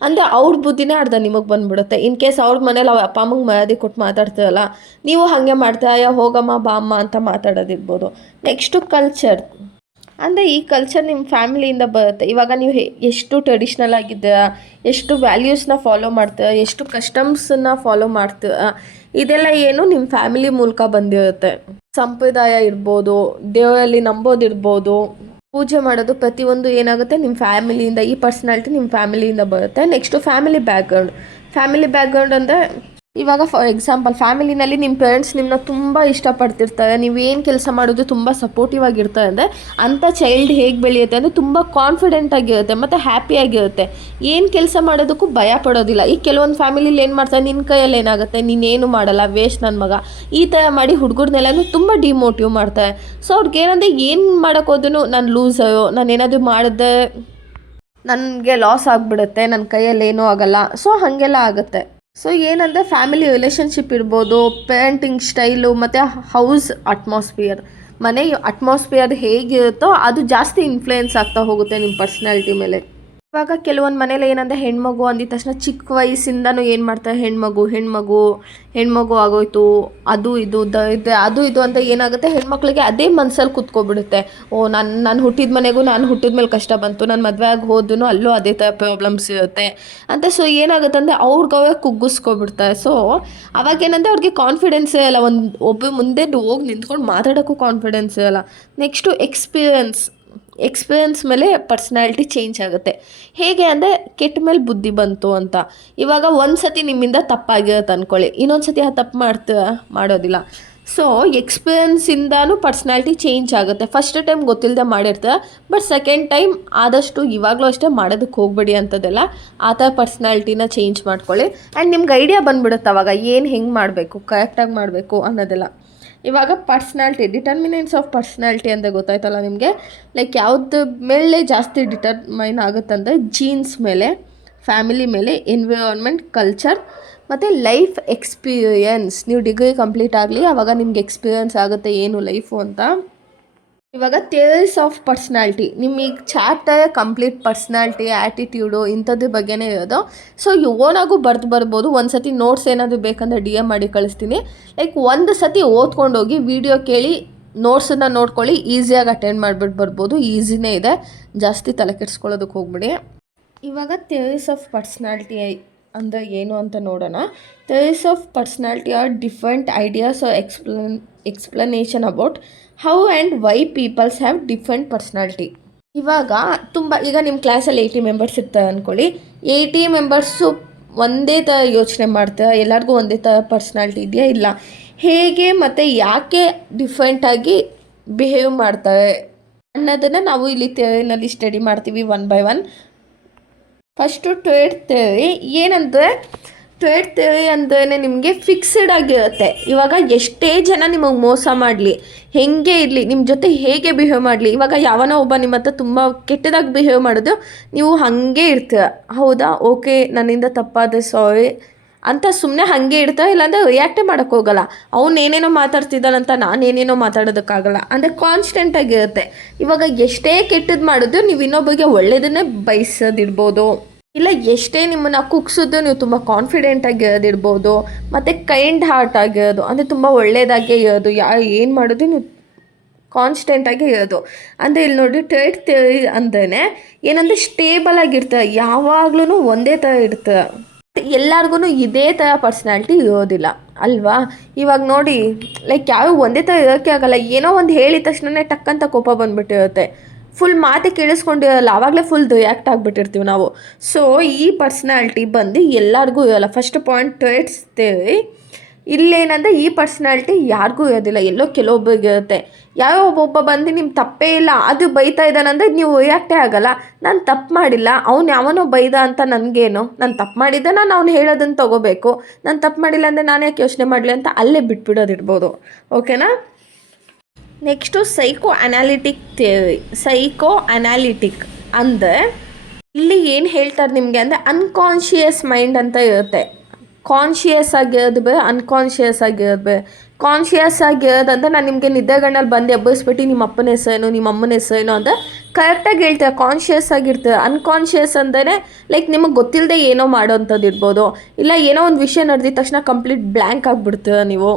ಅಂದರೆ ಅವ್ರ ಬುದ್ಧಿನೇ ಅರ್ಧ ನಿಮಗೆ ಬಂದುಬಿಡುತ್ತೆ. ಇನ್ ಕೇಸ್ ಅವ್ರ ಮನೇಲಿ ಅವ್ರ ಅಪ್ಪ ಅಮ್ಮಗೆ ಮರ್ಯಾದೆ ಕೊಟ್ಟು ಮಾತಾಡ್ತೀರಲ್ಲ, ನೀವು ಹಾಗೆ ಮಾಡ್ತೀರ, ಹೋಗಮ್ಮ ಬಾ ಅಮ್ಮ ಅಂತ ಮಾತಾಡೋದಿರ್ಬೋದು. ನೆಕ್ಸ್ಟು ಕಲ್ಚರ್, ಅಂದರೆ ಈ ಕಲ್ಚರ್ ನಿಮ್ಮ ಫ್ಯಾಮಿಲಿಯಿಂದ ಬರುತ್ತೆ. ಇವಾಗ ನೀವು ಎಷ್ಟು ಟ್ರೆಡಿಷ್ನಲ್ ಆಗಿದ್ದೀರಾ, ಎಷ್ಟು ವ್ಯಾಲ್ಯೂಸ್ನ ಫಾಲೋ ಮಾಡ್ತೀರಾ, ಎಷ್ಟು ಕಸ್ಟಮ್ಸನ್ನ ಫಾಲೋ ಮಾಡ್ತೀರಾ, ಇದೆಲ್ಲ ಏನು ನಿಮ್ಮ ಫ್ಯಾಮಿಲಿ ಮೂಲಕ ಬಂದಿರುತ್ತೆ. ಸಂಪ್ರದಾಯ ಇರ್ಬೋದು, ದೇವರಲ್ಲಿ ನಂಬೋದಿರ್ಬೋದು, ಪೂಜೆ ಮಾಡೋದು, ಪ್ರತಿಯೊಂದು ಏನಾಗುತ್ತೆ ನಿಮ್ಮ ಫ್ಯಾಮಿಲಿಯಿಂದ, ಈ ಪರ್ಸ್ನಾಲಿಟಿ ನಿಮ್ಮ ಫ್ಯಾಮಿಲಿಯಿಂದ ಬರುತ್ತೆ. ನೆಕ್ಸ್ಟು ಫ್ಯಾಮಿಲಿ ಬ್ಯಾಕ್ಗ್ರೌಂಡ್ ಅಂದರೆ ಇವಾಗ ಫಾರ್ ಎಕ್ಸಾಂಪಲ್ ಫ್ಯಾಮಿಲಿನಲ್ಲಿ ನಿಮ್ಮ ಪೇರೆಂಟ್ಸ್ ನಿಮ್ಮನ್ನ ತುಂಬ ಇಷ್ಟಪಡ್ತಿರ್ತಾರೆ, ನೀವೇನು ಕೆಲಸ ಮಾಡೋದು ತುಂಬ ಸಪೋರ್ಟಿವ್ ಆಗಿರ್ತಾರೆ ಅಂದರೆ ಅಂಥ ಚೈಲ್ಡ್ ಹೇಗೆ ಬೆಳೆಯುತ್ತೆ ಅಂದರೆ ತುಂಬ ಕಾನ್ಫಿಡೆಂಟ್ ಆಗಿರುತ್ತೆ ಮತ್ತು ಹ್ಯಾಪಿಯಾಗಿರುತ್ತೆ, ಏನು ಕೆಲಸ ಮಾಡೋದಕ್ಕೂ ಭಯ ಪಡೋದಿಲ್ಲ. ಈಗ ಕೆಲವೊಂದು ಫ್ಯಾಮಿಲಿಲಿ ಏನು ಮಾಡ್ತಾರೆ, ನಿನ್ನ ಕೈಯಲ್ಲಿ ಏನಾಗುತ್ತೆ, ನೀನೇನು ಮಾಡಲ್ಲ, ವೇಸ್ಟ್ ನನ್ನ ಮಗ, ಈ ಥರ ಮಾಡಿ ಹುಡುಗರನ್ನೆಲ್ಲನೂ ತುಂಬ ಡಿಮೋಟಿವ್ ಮಾಡ್ತಾರೆ. ಸೊ ಅವ್ರಿಗೆ ಏನಂದರೆ ಏನು ಮಾಡೋಕ್ಕೋದ್ರೂ ನಾನು ಲೂಸರು, ನಾನು ಏನಾದರೂ ಮಾಡಿದ್ರೆ ನನಗೆ ಲಾಸ್ ಆಗಿಬಿಡುತ್ತೆ, ನನ್ನ ಕೈಯಲ್ಲಿ ಏನೂ ಆಗೋಲ್ಲ, ಸೊ ಹಾಗೆಲ್ಲ ಆಗುತ್ತೆ. ಸೊ ಏನಂದರೆ ಫ್ಯಾಮಿಲಿ ರಿಲೇಷನ್ಶಿಪ್ ಇರ್ಬೋದು, ಪೇರೆಂಟಿಂಗ್ ಸ್ಟೈಲು ಮತ್ತು ಹೌಸ್ ಅಟ್ಮಾಸ್ಫಿಯರ್, ಮನೆ ಅಟ್ಮಾಸ್ಫಿಯರ್ ಹೇಗಿರುತ್ತೋ ಅದು ಜಾಸ್ತಿ ಇನ್ಫ್ಲುಯೆನ್ಸ್ ಆಗ್ತಾ ಹೋಗುತ್ತೆ ನಿಮ್ಮ ಪರ್ಸ್ನಾಲಿಟಿ ಮೇಲೆ. ಇವಾಗ ಕೆಲವೊಂದು ಮನೇಲಿ ಏನಂದರೆ ಹೆಣ್ಮಗು ಅಂದಿದ ತಕ್ಷಣ ಚಿಕ್ಕ ವಯಸ್ಸಿಂದನೂ ಏನು ಮಾಡ್ತಾರೆ, ಹೆಣ್ಮಗು ಆಗೋಯ್ತು, ಅದು ಇದು ಅದು ಇದು ಅಂತ ಏನಾಗುತ್ತೆ, ಹೆಣ್ಮಕ್ಳಿಗೆ ಅದೇ ಮನಸ್ಸಲ್ಲಿ ಕೂತ್ಕೊಬಿಡುತ್ತೆ. ನಾನು ಹುಟ್ಟಿದ ಮನೆಗೂ ನಾನು ಹುಟ್ಟಿದ ಮೇಲೆ ಕಷ್ಟ ಬಂತು, ನಾನು ಮದುವೆ ಆಗಿ ಹೋದೂ ಅಲ್ಲೂ ಅದೇ ಥರ ಪ್ರಾಬ್ಲಮ್ಸ್ ಇರುತ್ತೆ ಅಂತ. ಸೊ ಏನಾಗುತ್ತೆ ಅಂದರೆ ಅವ್ರಿಗೆ ಕುಗ್ಗಿಸ್ಕೊಬಿಡ್ತಾರೆ. ಸೊ ಅವಾಗೇನಂದರೆ ಅವ್ರಿಗೆ ಕಾನ್ಫಿಡೆನ್ಸ್ ಇರಲ್ಲ, ಒಬ್ಬ ಮುಂದೆ ಹೋಗಿ ನಿಂತ್ಕೊಂಡು ಮಾತಾಡೋಕ್ಕೂ ಕಾನ್ಫಿಡೆನ್ಸ್ ಇರಲ್ಲ. ನೆಕ್ಸ್ಟು ಎಕ್ಸ್ಪೀರಿಯನ್ಸ್ ಮೇಲೆ ಪರ್ಸ್ನಾಲಿಟಿ ಚೇಂಜ್ ಆಗುತ್ತೆ. ಹೇಗೆ ಅಂದರೆ ಕೆಟ್ಟ ಮೇಲೆ ಬುದ್ಧಿ ಬಂತು ಅಂತ. ಇವಾಗ ಒಂದು ಸತಿ ನಿಮ್ಮಿಂದ ತಪ್ಪಾಗಿರುತ್ತೆ ಅಂದ್ಕೊಳ್ಳಿ, ಇನ್ನೊಂದು ಸತಿ ಆ ತಪ್ಪು ಮಾಡೋದಿಲ್ಲ. ಸೊ ಎಕ್ಸ್ಪೀರಿಯನ್ಸಿಂದನೂ ಪರ್ಸ್ನಾಲಿಟಿ ಚೇಂಜ್ ಆಗುತ್ತೆ. ಫಸ್ಟ್ ಟೈಮ್ ಗೊತ್ತಿಲ್ಲದೆ ಮಾಡಿರ್ತಾರೆ, ಬಟ್ ಸೆಕೆಂಡ್ ಟೈಮ್ ಆದಷ್ಟು ಇವಾಗಲೂ ಅಷ್ಟೇ ಮಾಡೋದಕ್ಕೆ ಹೋಗಬೇಡಿ ಅಂಥದ್ದೆಲ್ಲ. ಆ ಥರ ಪರ್ಸ್ನಾಲಿಟಿನ ಚೇಂಜ್ ಮಾಡ್ಕೊಳ್ಳಿ. ಆ್ಯಂಡ್ ನಿಮ್ಗೆ ಐಡಿಯಾ ಬಂದ್ಬಿಡುತ್ತೆ ಅವಾಗ ಹೆಂಗೆ ಮಾಡಬೇಕು, ಕರೆಕ್ಟಾಗಿ ಮಾಡಬೇಕು ಅನ್ನೋದೆಲ್ಲ. ಇವಾಗ ಪರ್ಸ್ನಾಲಿಟಿ, ಡಿಟರ್ಮಿನೆಂಟ್ಸ್ ಆಫ್ ಪರ್ಸ್ನಾಲಿಟಿ ಅಂತ ಗೊತ್ತಾಯ್ತಲ್ಲ ನಿಮಗೆ. ಲೈಕ್ ಯಾವ್ದು ಮೇಲೆ ಜಾಸ್ತಿ ಡಿಟರ್ಮೈನ್ ಆಗುತ್ತಂದರೆ ಜೀನ್ಸ್ ಮೇಲೆ, ಫ್ಯಾಮಿಲಿ ಮೇಲೆ, ಎನ್ವಿರಾನ್ಮೆಂಟ್, ಕಲ್ಚರ್ ಮತ್ತು ಲೈಫ್ ಎಕ್ಸ್ಪೀರಿಯನ್ಸ್. ನೀವು ಡಿಗ್ರಿ ಕಂಪ್ಲೀಟ್ ಆಗಲಿ ಆವಾಗ ನಿಮ್ಗೆ ಎಕ್ಸ್ಪೀರಿಯನ್ಸ್ ಆಗುತ್ತೆ ಏನು ಲೈಫು ಅಂತ. ಇವಾಗ ಥಿಯರೀಸ್ ಆಫ್ ಪರ್ಸ್ನಾಲಿಟಿ, ನಿಮಗೆ ಚಾಪ್ಟರ್ ಕಂಪ್ಲೀಟ್ ಪರ್ಸ್ನಾಲಿಟಿ, ಆ್ಯಟಿಟ್ಯೂಡು ಇಂಥದ್ರ ಬಗ್ಗೆನೇ ಇರೋದು. ಸೊ ಓನಾಗೂ ಬರ್ಬೋದು. ಒಂದು ಸತಿ ನೋಟ್ಸ್ ಏನಾದರೂ ಬೇಕಂದ್ರೆ DM ಮಾಡಿ ಕಳಿಸ್ತೀನಿ. ಲೈಕ್ ಒಂದು ಸತಿ ಓದ್ಕೊಂಡೋಗಿ ವಿಡಿಯೋ ಕೇಳಿ ನೋಟ್ಸನ್ನು ನೋಡ್ಕೊಳ್ಳಿ, ಈಸಿಯಾಗಿ ಅಟೆಂಡ್ ಮಾಡಿಬಿಟ್ಟು ಬರ್ಬೋದು. ಈಸಿನೇ ಇದೆ, ಜಾಸ್ತಿ ತಲೆ ಕೆಡಿಸ್ಕೊಳ್ಳೋದಕ್ಕೆ ಹೋಗ್ಬಿಡಿ. ಇವಾಗ ಥಿಯರೀಸ್ ಆಫ್ ಪರ್ಸ್ನಾಲಿಟಿ ಅಂದರೆ ಏನು ಅಂತ ನೋಡೋಣ. Theories of personality are different ideas or explanation about how and why peoples have different personality. ಈಗ ನಿಮ್ಮ ಕ್ಲಾಸಲ್ಲಿ 80 ಮೆಂಬರ್ಸ್ ಇರ್ತಾರೆ ಅಂದ್ಕೊಳ್ಳಿ. 80 ಮೆಂಬರ್ಸು ಒಂದೇ ಥರ ಯೋಚನೆ ಮಾಡ್ತಾರೆ, ಎಲ್ಲರಿಗೂ ಒಂದೇ ಥರ ಪರ್ಸ್ನಾಲಿಟಿ ಇದೆಯಾ, ಇಲ್ಲ. ಹೇಗೆ ಮತ್ತು ಯಾಕೆ ಡಿಫ್ರೆಂಟಾಗಿ ಬಿಹೇವ್ ಮಾಡ್ತಾರೆ ಅನ್ನೋದನ್ನು ನಾವು ಇಲ್ಲಿ ಥಿಯರಿನಲ್ಲಿ ಸ್ಟಡಿ ಮಾಡ್ತೀವಿ one by one. First trade theory ಏನಂದರೆ, ಟ್ರೇಡ್ ಥಿಯರಿ ಅಂದ್ರೆ ನಿಮಗೆ ಫಿಕ್ಸ್ಡ್ ಆಗಿರುತ್ತೆ. ಇವಾಗ ಎಷ್ಟೇ ಜನ ನಿಮಗೆ ಮೋಸ ಮಾಡಲಿ, ಹೇಗೆ ಇರಲಿ, ನಿಮ್ಮ ಜೊತೆ ಹೇಗೆ ಬಿಹೇವ್ ಮಾಡಲಿ, ಇವಾಗ ಯಾವನೋ ಒಬ್ಬ ನಿಮ್ಮ ಹತ್ರ ತುಂಬ ಕೆಟ್ಟದಾಗಿ ಬಿಹೇವ್ ಮಾಡೋದು, ನೀವು ಹಾಗೆ ಇರ್ತೀರ, ಹೌದಾ, ಓಕೆ ನನ್ನಿಂದ ತಪ್ಪಾದ ಸಾರಿ ಅಂತ ಸುಮ್ಮನೆ ಹಾಗೆ ಇರ್ತಾರೆ. ಇಲ್ಲಾಂದರೆ ರಿಯಾಕ್ಟೇ ಮಾಡೋಕ್ಕೋಗಲ್ಲ. ಏನೇನೋ ಮಾತಾಡ್ತಿದ್ದಾನಂತ ನಾನೇನೇನೋ ಮಾತಾಡೋದಕ್ಕಾಗಲ್ಲ, ಅಂದರೆ ಕಾನ್ಸ್ಟೆಂಟಾಗಿರುತ್ತೆ. ಇವಾಗ ಎಷ್ಟೇ ಕೆಟ್ಟದ್ದು ಮಾಡಿದ್ರು ನೀವು ಇನ್ನೊಬ್ಬರಿಗೆ ಒಳ್ಳೆಯದನ್ನೇ ಬಯಸೋದಿರ್ಬೋದು, ಇಲ್ಲ ಎಷ್ಟೇ ನಿಮ್ಮನ್ನು ಕುಗ್ಸಿದ್ರು ನೀವು ತುಂಬ ಕಾನ್ಫಿಡೆಂಟಾಗಿರೋದಿರ್ಬೋದು, ಮತ್ತು ಕೈಂಡ್ ಹಾರ್ಟ್ ಆಗಿರೋದು, ಅಂದರೆ ತುಂಬ ಒಳ್ಳೆಯದಾಗೇ ಇರೋದು, ಏನು ಮಾಡೋದು ನೀವು ಕಾನ್ಸ್ಟೆಂಟಾಗಿ ಇರೋದು. ಅಂದರೆ ಇಲ್ಲಿ ನೋಡಿ, ಟ್ರೇಡ್ ಥಿಯರಿ ಅಂದ್ರೇ ಏನಂದರೆ ಸ್ಟೇಬಲ್ ಆಗಿರ್ತಾರೆ, ಯಾವಾಗ್ಲೂ ಒಂದೇ ಥರ ಇರ್ತಾರೆ. ಎಲ್ಲರಿಗೂ ಇದೇ ಥರ ಪರ್ಸ್ನಾಲಿಟಿ ಇರೋದಿಲ್ಲ ಅಲ್ವಾ. ಇವಾಗ ನೋಡಿ, ಲೈಕ್ ಯಾವ ಒಂದೇ ಥರ ಇರೋಕ್ಕೆ ಆಗಲ್ಲ. ಏನೋ ಒಂದು ಹೇಳಿದ ತಕ್ಷಣವೇ ಟಕ್ಕಂತ ಕೋಪ ಬಂದುಬಿಟ್ಟಿರುತ್ತೆ, ಫುಲ್ ಮಾತೆ ಕೇಳಿಸ್ಕೊಂಡಿರಲ್ಲ, ಆವಾಗಲೇ ಫುಲ್ ರಿಯಾಕ್ಟ್ ಆಗಿಬಿಟ್ಟಿರ್ತೀವಿ ನಾವು. ಸೊ ಈ ಪರ್ಸ್ನಾಲಿಟಿ ಬಂದು ಎಲ್ಲರಿಗೂ ಇರೋಲ್ಲ. First point traits theory. ಇಲ್ಲೇನಂದರೆ ಈ ಪರ್ಸ್ನಾಲಿಟಿ ಯಾರಿಗೂ ಇರೋದಿಲ್ಲ, ಎಲ್ಲೋ ಕೆಲವೊಬ್ಬರಿಗೆ ಇರುತ್ತೆ. ಯಾರೋ ಒಬ್ಬೊಬ್ಬ ಬಂದು ನಿಮ್ಮ ತಪ್ಪೇ ಇಲ್ಲ ಅದು ಬೈತಾ ಇದ್ದಾನಂದರೆ ನೀವು ರಿಯಾಕ್ಟೇ ಆಗಲ್ಲ. ನಾನು ತಪ್ಪು ಮಾಡಿಲ್ಲ, ಅವ್ನು ಯಾವನೋ ಬೈದ ಅಂತ ನನಗೇನು, ನಾನು ತಪ್ಪು ಮಾಡಿದ್ದೆ, ನಾನು ಅವ್ನು ಹೇಳೋದನ್ನು ತೊಗೋಬೇಕು, ನಾನು ತಪ್ಪು ಮಾಡಿಲ್ಲ ಅಂದರೆ ನಾನು ಯಾಕೆ ಯೋಚನೆ ಮಾಡಲಿ ಅಂತ ಅಲ್ಲೇ ಬಿಟ್ಬಿಡೋದಿರ್ಬೋದು. ಓಕೆನಾ. Next psycho analytic theory. Psycho analytic ಅಂದರೆ ಇಲ್ಲಿ ಏನು ಹೇಳ್ತಾರೆ ನಿಮಗೆ ಅಂದರೆ, ಅನ್ಕಾನ್ಷಿಯಸ್ ಮೈಂಡ್ ಅಂತ ಇರುತ್ತೆ. ಕಾನ್ಷಿಯಸ್ ಆಗಿರೋದು ಬೇರೆ, ಅನ್ಕಾನ್ಷಿಯಸ್ ಆಗಿರೋದು ಬೇರೆ. ಕಾನ್ಷಿಯಸ್ ಆಗಿರೋದಂದ್ರೆ ನಾನು ನಿಮಗೆ ನಿದ್ದೆಗಣ್ಣಲ್ಲಿ ಬಂದು ಎಬ್ಬರಿಸ್ಬಿಟ್ಟು ನಿಮ್ಮ ಅಪ್ಪನ ಹೆಸರೇನು, ನಿಮ್ಮ ಅಮ್ಮನ ಹೆಸರೇನು ಅಂತ ಕರೆಕ್ಟಾಗಿ ಹೇಳ್ತಾರೆ, ಕಾನ್ಷಿಯಸ್ ಆಗಿರ್ತಾರೆ. ಅನ್ಕಾನ್ಷಿಯಸ್ ಅಂದರೆ ಲೈಕ್ ನಿಮಗೆ ಗೊತ್ತಿಲ್ಲದೆ ಏನೋ ಮಾಡೋವಂಥದ್ದು ಇರ್ಬೋದು, ಇಲ್ಲ ಏನೋ ಒಂದು ವಿಷಯ ನಡೆದಿದ ತಕ್ಷಣ ಕಂಪ್ಲೀಟ್ ಬ್ಲ್ಯಾಂಕ್ ಆಗಿಬಿಡ್ತೀರ ನೀವು.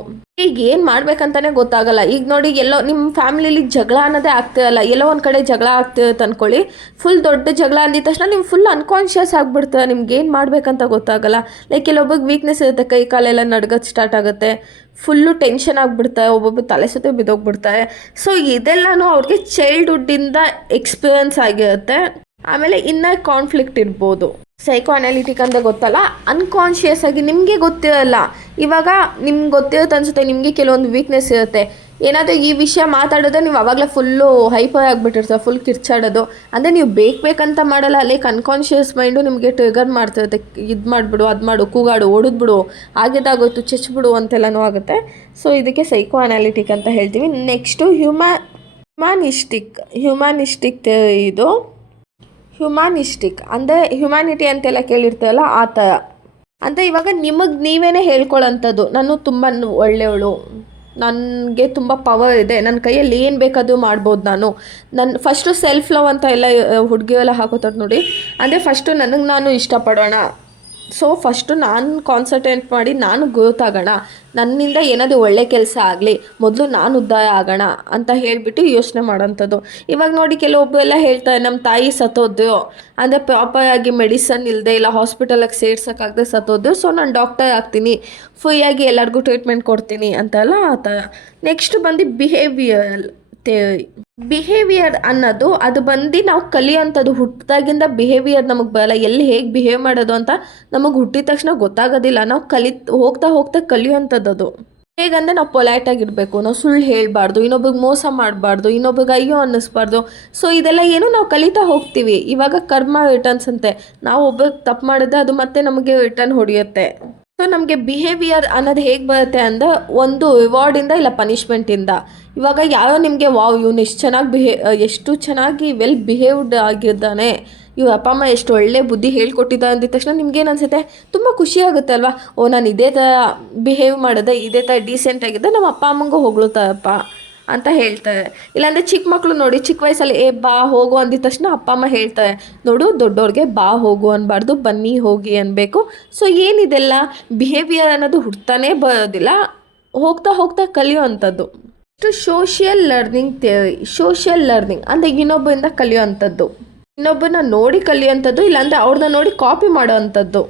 ಈಗ ಏನು ಮಾಡ್ಬೇಕಂತಲೇ ಗೊತ್ತಾಗಲ್ಲ. ಈಗ ನೋಡಿ, ಎಲ್ಲೋ ನಿಮ್ಮ ಫ್ಯಾಮಿಲಿಲಿ ಜಗಳ ಅನ್ನೋದೇ ಆಗ್ತಿರಲ್ಲ, ಎಲ್ಲೋ ಒಂದು ಕಡೆ ಜಗಳ ಆಗ್ತಿರುತ್ತೆ ಅಂದ್ಕೊಳ್ಳಿ, ಫುಲ್ ದೊಡ್ಡ ಜಗಳ ಅಂದಿದ ತಕ್ಷಣ ನೀವು ಫುಲ್ ಅನ್ಕಾನ್ಷಿಯಸ್ ಆಗಿಬಿಡ್ತೀರ, ನಿಮ್ಗೆ ಏನು ಮಾಡಬೇಕಂತ ಗೊತ್ತಾಗಲ್ಲ. ಲೈಕ್ ಕೆಲವೊಬ್ಬರಿಗೆ ವೀಕ್ನೆಸ್ ಇರುತ್ತೆ, ಕೈ ಕಾಲೆಲ್ಲ ನಡ್ಗೋದು ಸ್ಟಾರ್ಟ್ ಆಗುತ್ತೆ, ಫುಲ್ಲು ಟೆನ್ಷನ್ ಆಗಿಬಿಡ್ತಾರೆ, ಒಬ್ಬೊಬ್ಬರು ತಲೆ ಸುತ್ತೆ ಬಿದ್ದೋಗ್ಬಿಡ್ತಾರೆ. ಸೊ ಇದೆಲ್ಲನೂ ಅವ್ರಿಗೆ ಚೈಲ್ಡ್ಹುಡ್ಡಿಂದ ಎಕ್ಸ್ಪೀರಿಯನ್ಸ್ ಆಗಿರುತ್ತೆ. ಆಮೇಲೆ ಇನ್ನರ್ ಕಾನ್ಫ್ಲಿಕ್ಟ್ ಇರ್ಬೋದು. ಸೈಕೋ ಅನಾಲಿಟಿಕ್ ಅಂತ ಗೊತ್ತಲ್ಲ, ಅನ್ಕಾನ್ಷಿಯಸ್ ಆಗಿ ನಿಮಗೆ ಗೊತ್ತಿರಲ್ಲ. ಇವಾಗ ನಿಮ್ಗೆ ಗೊತ್ತಿರುತ್ತೆ ಅನಿಸುತ್ತೆ, ನಿಮಗೆ ಕೆಲವೊಂದು ವೀಕ್ನೆಸ್ ಇರುತ್ತೆ, ಏನಾದರೂ ಈ ವಿಷಯ ಮಾತಾಡೋದೇ ನೀವು ಆವಾಗಲೇ ಫುಲ್ಲು ಹೈಪರ್ ಆಗಿಬಿಟ್ಟಿರ್ತಾರೆ, ಫುಲ್ ಕಿರ್ಚಾಡೋದು. ಅಂದರೆ ನೀವು ಬೇಕಂತ ಮಾಡಲ್ಲ, ಲೈಕ್ ಅನ್ಕಾನ್ಷಿಯಸ್ ಮೈಂಡು ನಿಮಗೆ ಟ್ರಿಗರ್ ಮಾಡ್ತಿರುತ್ತೆ, ಇದು ಮಾಡಿಬಿಡು, ಅದು ಮಾಡು, ಕೂಗಾಡು, ಹೊಡೆದ್ಬಿಡು, ಆಗಿದ್ದಾಗೋಯ್ತು, ಚೆಚ್ಬಿಡು ಅಂತೆಲ್ಲನೂ ಆಗುತ್ತೆ. ಸೊ ಇದಕ್ಕೆ ಸೈಕೋ ಅನಾಲಿಟಿಕ್ ಅಂತ ಹೇಳ್ತೀವಿ. ನೆಕ್ಸ್ಟು ಹ್ಯೂಮ್ಯಾನಿಸ್ಟಿಕ್ ಇದು. ಹ್ಯುಮ್ಯಾನಿಸ್ಟಿಕ್ ಅಂದರೆ ಹ್ಯುಮ್ಯಾನಿಟಿ ಅಂತೆಲ್ಲ ಕೇಳಿರ್ತೀವಲ್ಲ ಆ ಥರ. ಅಂತ ಇವಾಗ ನಿಮಗೆ ನೀವೇ ಹೇಳ್ಕೊಳ್ಳೋಂಥದ್ದು, ನಾನು ತುಂಬ ಒಳ್ಳೆಯವಳು, ನನಗೆ ತುಂಬ ಪವರ್ ಇದೆ, ನನ್ನ ಕೈಯಲ್ಲಿ ಏನು ಬೇಕಾದರೂ ಮಾಡ್ಬೋದು, ನನ್ನ ಫಸ್ಟು ಸೆಲ್ಫ್ ಲವ್ ಅಂತ ಎಲ್ಲ ಹುಡುಗಿಯೆಲ್ಲ ಹಾಕೋತಾರೆ ನೋಡಿ. ಅಂದರೆ ಫಸ್ಟು ನನಗೆ ನಾನು ಇಷ್ಟಪಡೋಣ, ಸೊ ಫಸ್ಟು ನಾನು ಕಾನ್ಸಂಟ್ರೇಟ್ ಮಾಡಿ ನಾನು ಗ್ರೋತ್ ಆಗೋಣ, ನನ್ನಿಂದ ಏನಾದರೂ ಒಳ್ಳೆ ಕೆಲಸ ಆಗಲಿ, ಮೊದಲು ನಾನು ಉದ್ಧಾರ ಆಗೋಣ ಅಂತ ಹೇಳಿಬಿಟ್ಟು ಯೋಚನೆ ಮಾಡೋಂಥದ್ದು. ಇವಾಗ ನೋಡಿ ಕೆಲವೊಬ್ಬರೆಲ್ಲ ಹೇಳ್ತಾರೆ ನಮ್ಮ ತಾಯಿ ಸತ್ತೋದ್ರು, ಅಂದರೆ ಪ್ರಾಪರಾಗಿ ಮೆಡಿಸನ್ ಇಲ್ಲದೆ ಇಲ್ಲ ಹಾಸ್ಪಿಟಲಿಗೆ ಸೇರ್ಸೋಕ್ಕಾಗದೆ ಸತ್ತೋದ್ರು, ಸೊ ನಾನು ಡಾಕ್ಟರ್ ಆಗ್ತೀನಿ, ಫ್ರೀಯಾಗಿ ಎಲ್ಲರಿಗೂ ಟ್ರೀಟ್ಮೆಂಟ್ ಕೊಡ್ತೀನಿ ಅಂತೆಲ್ಲ ಆ ಥರ. ನೆಕ್ಸ್ಟ್ ಬಂದು ಬಿಹೇವಿಯರ್ ಅನ್ನೋದು ಅದು ಬಂದು ನಾವು ಕಲಿಯೋಂಥದ್ದು. ಹುಟ್ಟಿದಾಗಿಂದ ಬಿಹೇವಿಯರ್ ನಮಗೆ ಬರಲ್ಲ, ಎಲ್ಲಿ ಹೇಗೆ ಬಿಹೇವ್ ಮಾಡೋದು ಅಂತ ನಮಗೆ ಹುಟ್ಟಿದ ತಕ್ಷಣ ಗೊತ್ತಾಗೋದಿಲ್ಲ, ನಾವು ಹೋಗ್ತಾ ಹೋಗ್ತಾ ಕಲಿಯೋಂಥದ್ದು ಅದು. ಹೇಗಂದರೆ ನಾವು ಪೊಲೈಟಾಗಿರಬೇಕು, ನಾವು ಸುಳ್ಳು ಹೇಳಬಾರ್ದು, ಇನ್ನೊಬ್ರಿಗೆ ಮೋಸ ಮಾಡಬಾರ್ದು, ಇನ್ನೊಬ್ರಿಗೆ ಅಯ್ಯೋ ಅನ್ನಿಸ್ಬಾರ್ದು. ಸೊ ಇದೆಲ್ಲ ಏನು ನಾವು ಕಲಿತಾ ಹೋಗ್ತೀವಿ. ಇವಾಗ ಕರ್ಮ ರಿಟರ್ನ್ಸ್ ಅಂತೆ, ನಾವು ಒಬ್ಬರಿಗೆ ತಪ್ಪು ಮಾಡಿದ್ರೆ ಅದು ಮತ್ತೆ ನಮಗೆ ರಿಟರ್ನ್ ಹೊಡೆಯುತ್ತೆ. ಸೊ ನಮಗೆ ಬಿಹೇವಿಯರ್ ಅನ್ನೋದು ಹೇಗೆ ಬರುತ್ತೆ ಅಂದರೆ ಒಂದು ರಿವಾರ್ಡಿಂದ ಇಲ್ಲ ಪನಿಷ್ಮೆಂಟಿಂದ. ಇವಾಗ ಯಾರೋ ನಿಮಗೆ ವಾವ್ ಇವನು ಎಷ್ಟು ಚೆನ್ನಾಗಿ ವೆಲ್ ಬಿಹೇವ್ಡ್ ಆಗಿದ್ದಾನೆ, ಇವ್ರ ಅಪ್ಪ ಅಮ್ಮ ಎಷ್ಟು ಒಳ್ಳೆ ಬುದ್ಧಿ ಹೇಳ್ಕೊಟ್ಟಿದ್ದಾರೆ ಅಂದಿದ ತಕ್ಷಣ ನಿಮ್ಗೇನು ಅನಿಸುತ್ತೆ, ತುಂಬ ಖುಷಿ ಆಗುತ್ತೆ ಅಲ್ವಾ. ನಾನು ಇದೇ ಥರ ಬಿಹೇವ್ ಮಾಡಿದೆ, ಇದೇ ಥರ ಡೀಸೆಂಟಾಗಿದ್ದೆ, ನಮ್ಮ ಅಪ್ಪ ಅಮ್ಮಂಗೂ ಹೊಗಳುತ್ತಾರಪ್ಪ ಅಂತ ಹೇಳ್ತಾರೆ. ಇಲ್ಲಾಂದರೆ ಚಿಕ್ಕ ಮಕ್ಕಳು ನೋಡಿ, ಚಿಕ್ಕ ವಯಸ್ಸಲ್ಲಿ ಬಾ ಹೋಗು ಅಂದಿದ ತಕ್ಷಣ ಅಪ್ಪ ಅಮ್ಮ ಹೇಳ್ತಾರೆ, ನೋಡು ದೊಡ್ಡವ್ರಿಗೆ ಬಾ ಹೋಗು ಅನ್ಬಾರ್ದು, ಬನ್ನಿ ಹೋಗಿ ಅನ್ಬೇಕು. ಸೊ ಏನಿದೆಲ್ಲ ಬಿಹೇವಿಯರ್ ಅನ್ನೋದು ಹುಡ್ತಾನೇ ಬರೋದಿಲ್ಲ, ಹೋಗ್ತಾ ಹೋಗ್ತಾ ಕಲಿಯೋ ಅಂಥದ್ದು. Social learning theory. Social learning ಅಂದರೆ ಇನ್ನೊಬ್ಬರಿಂದ ಕಲಿಯೋ ಅಂಥದ್ದು, ಇನ್ನೊಬ್ಬರನ್ನ ನೋಡಿ ಕಲಿಯೋಂಥದ್ದು, ಇಲ್ಲಾಂದರೆ ಅವ್ರನ್ನ ನೋಡಿ ಕಾಪಿ ಮಾಡೋ ಅಂಥದ್ದು.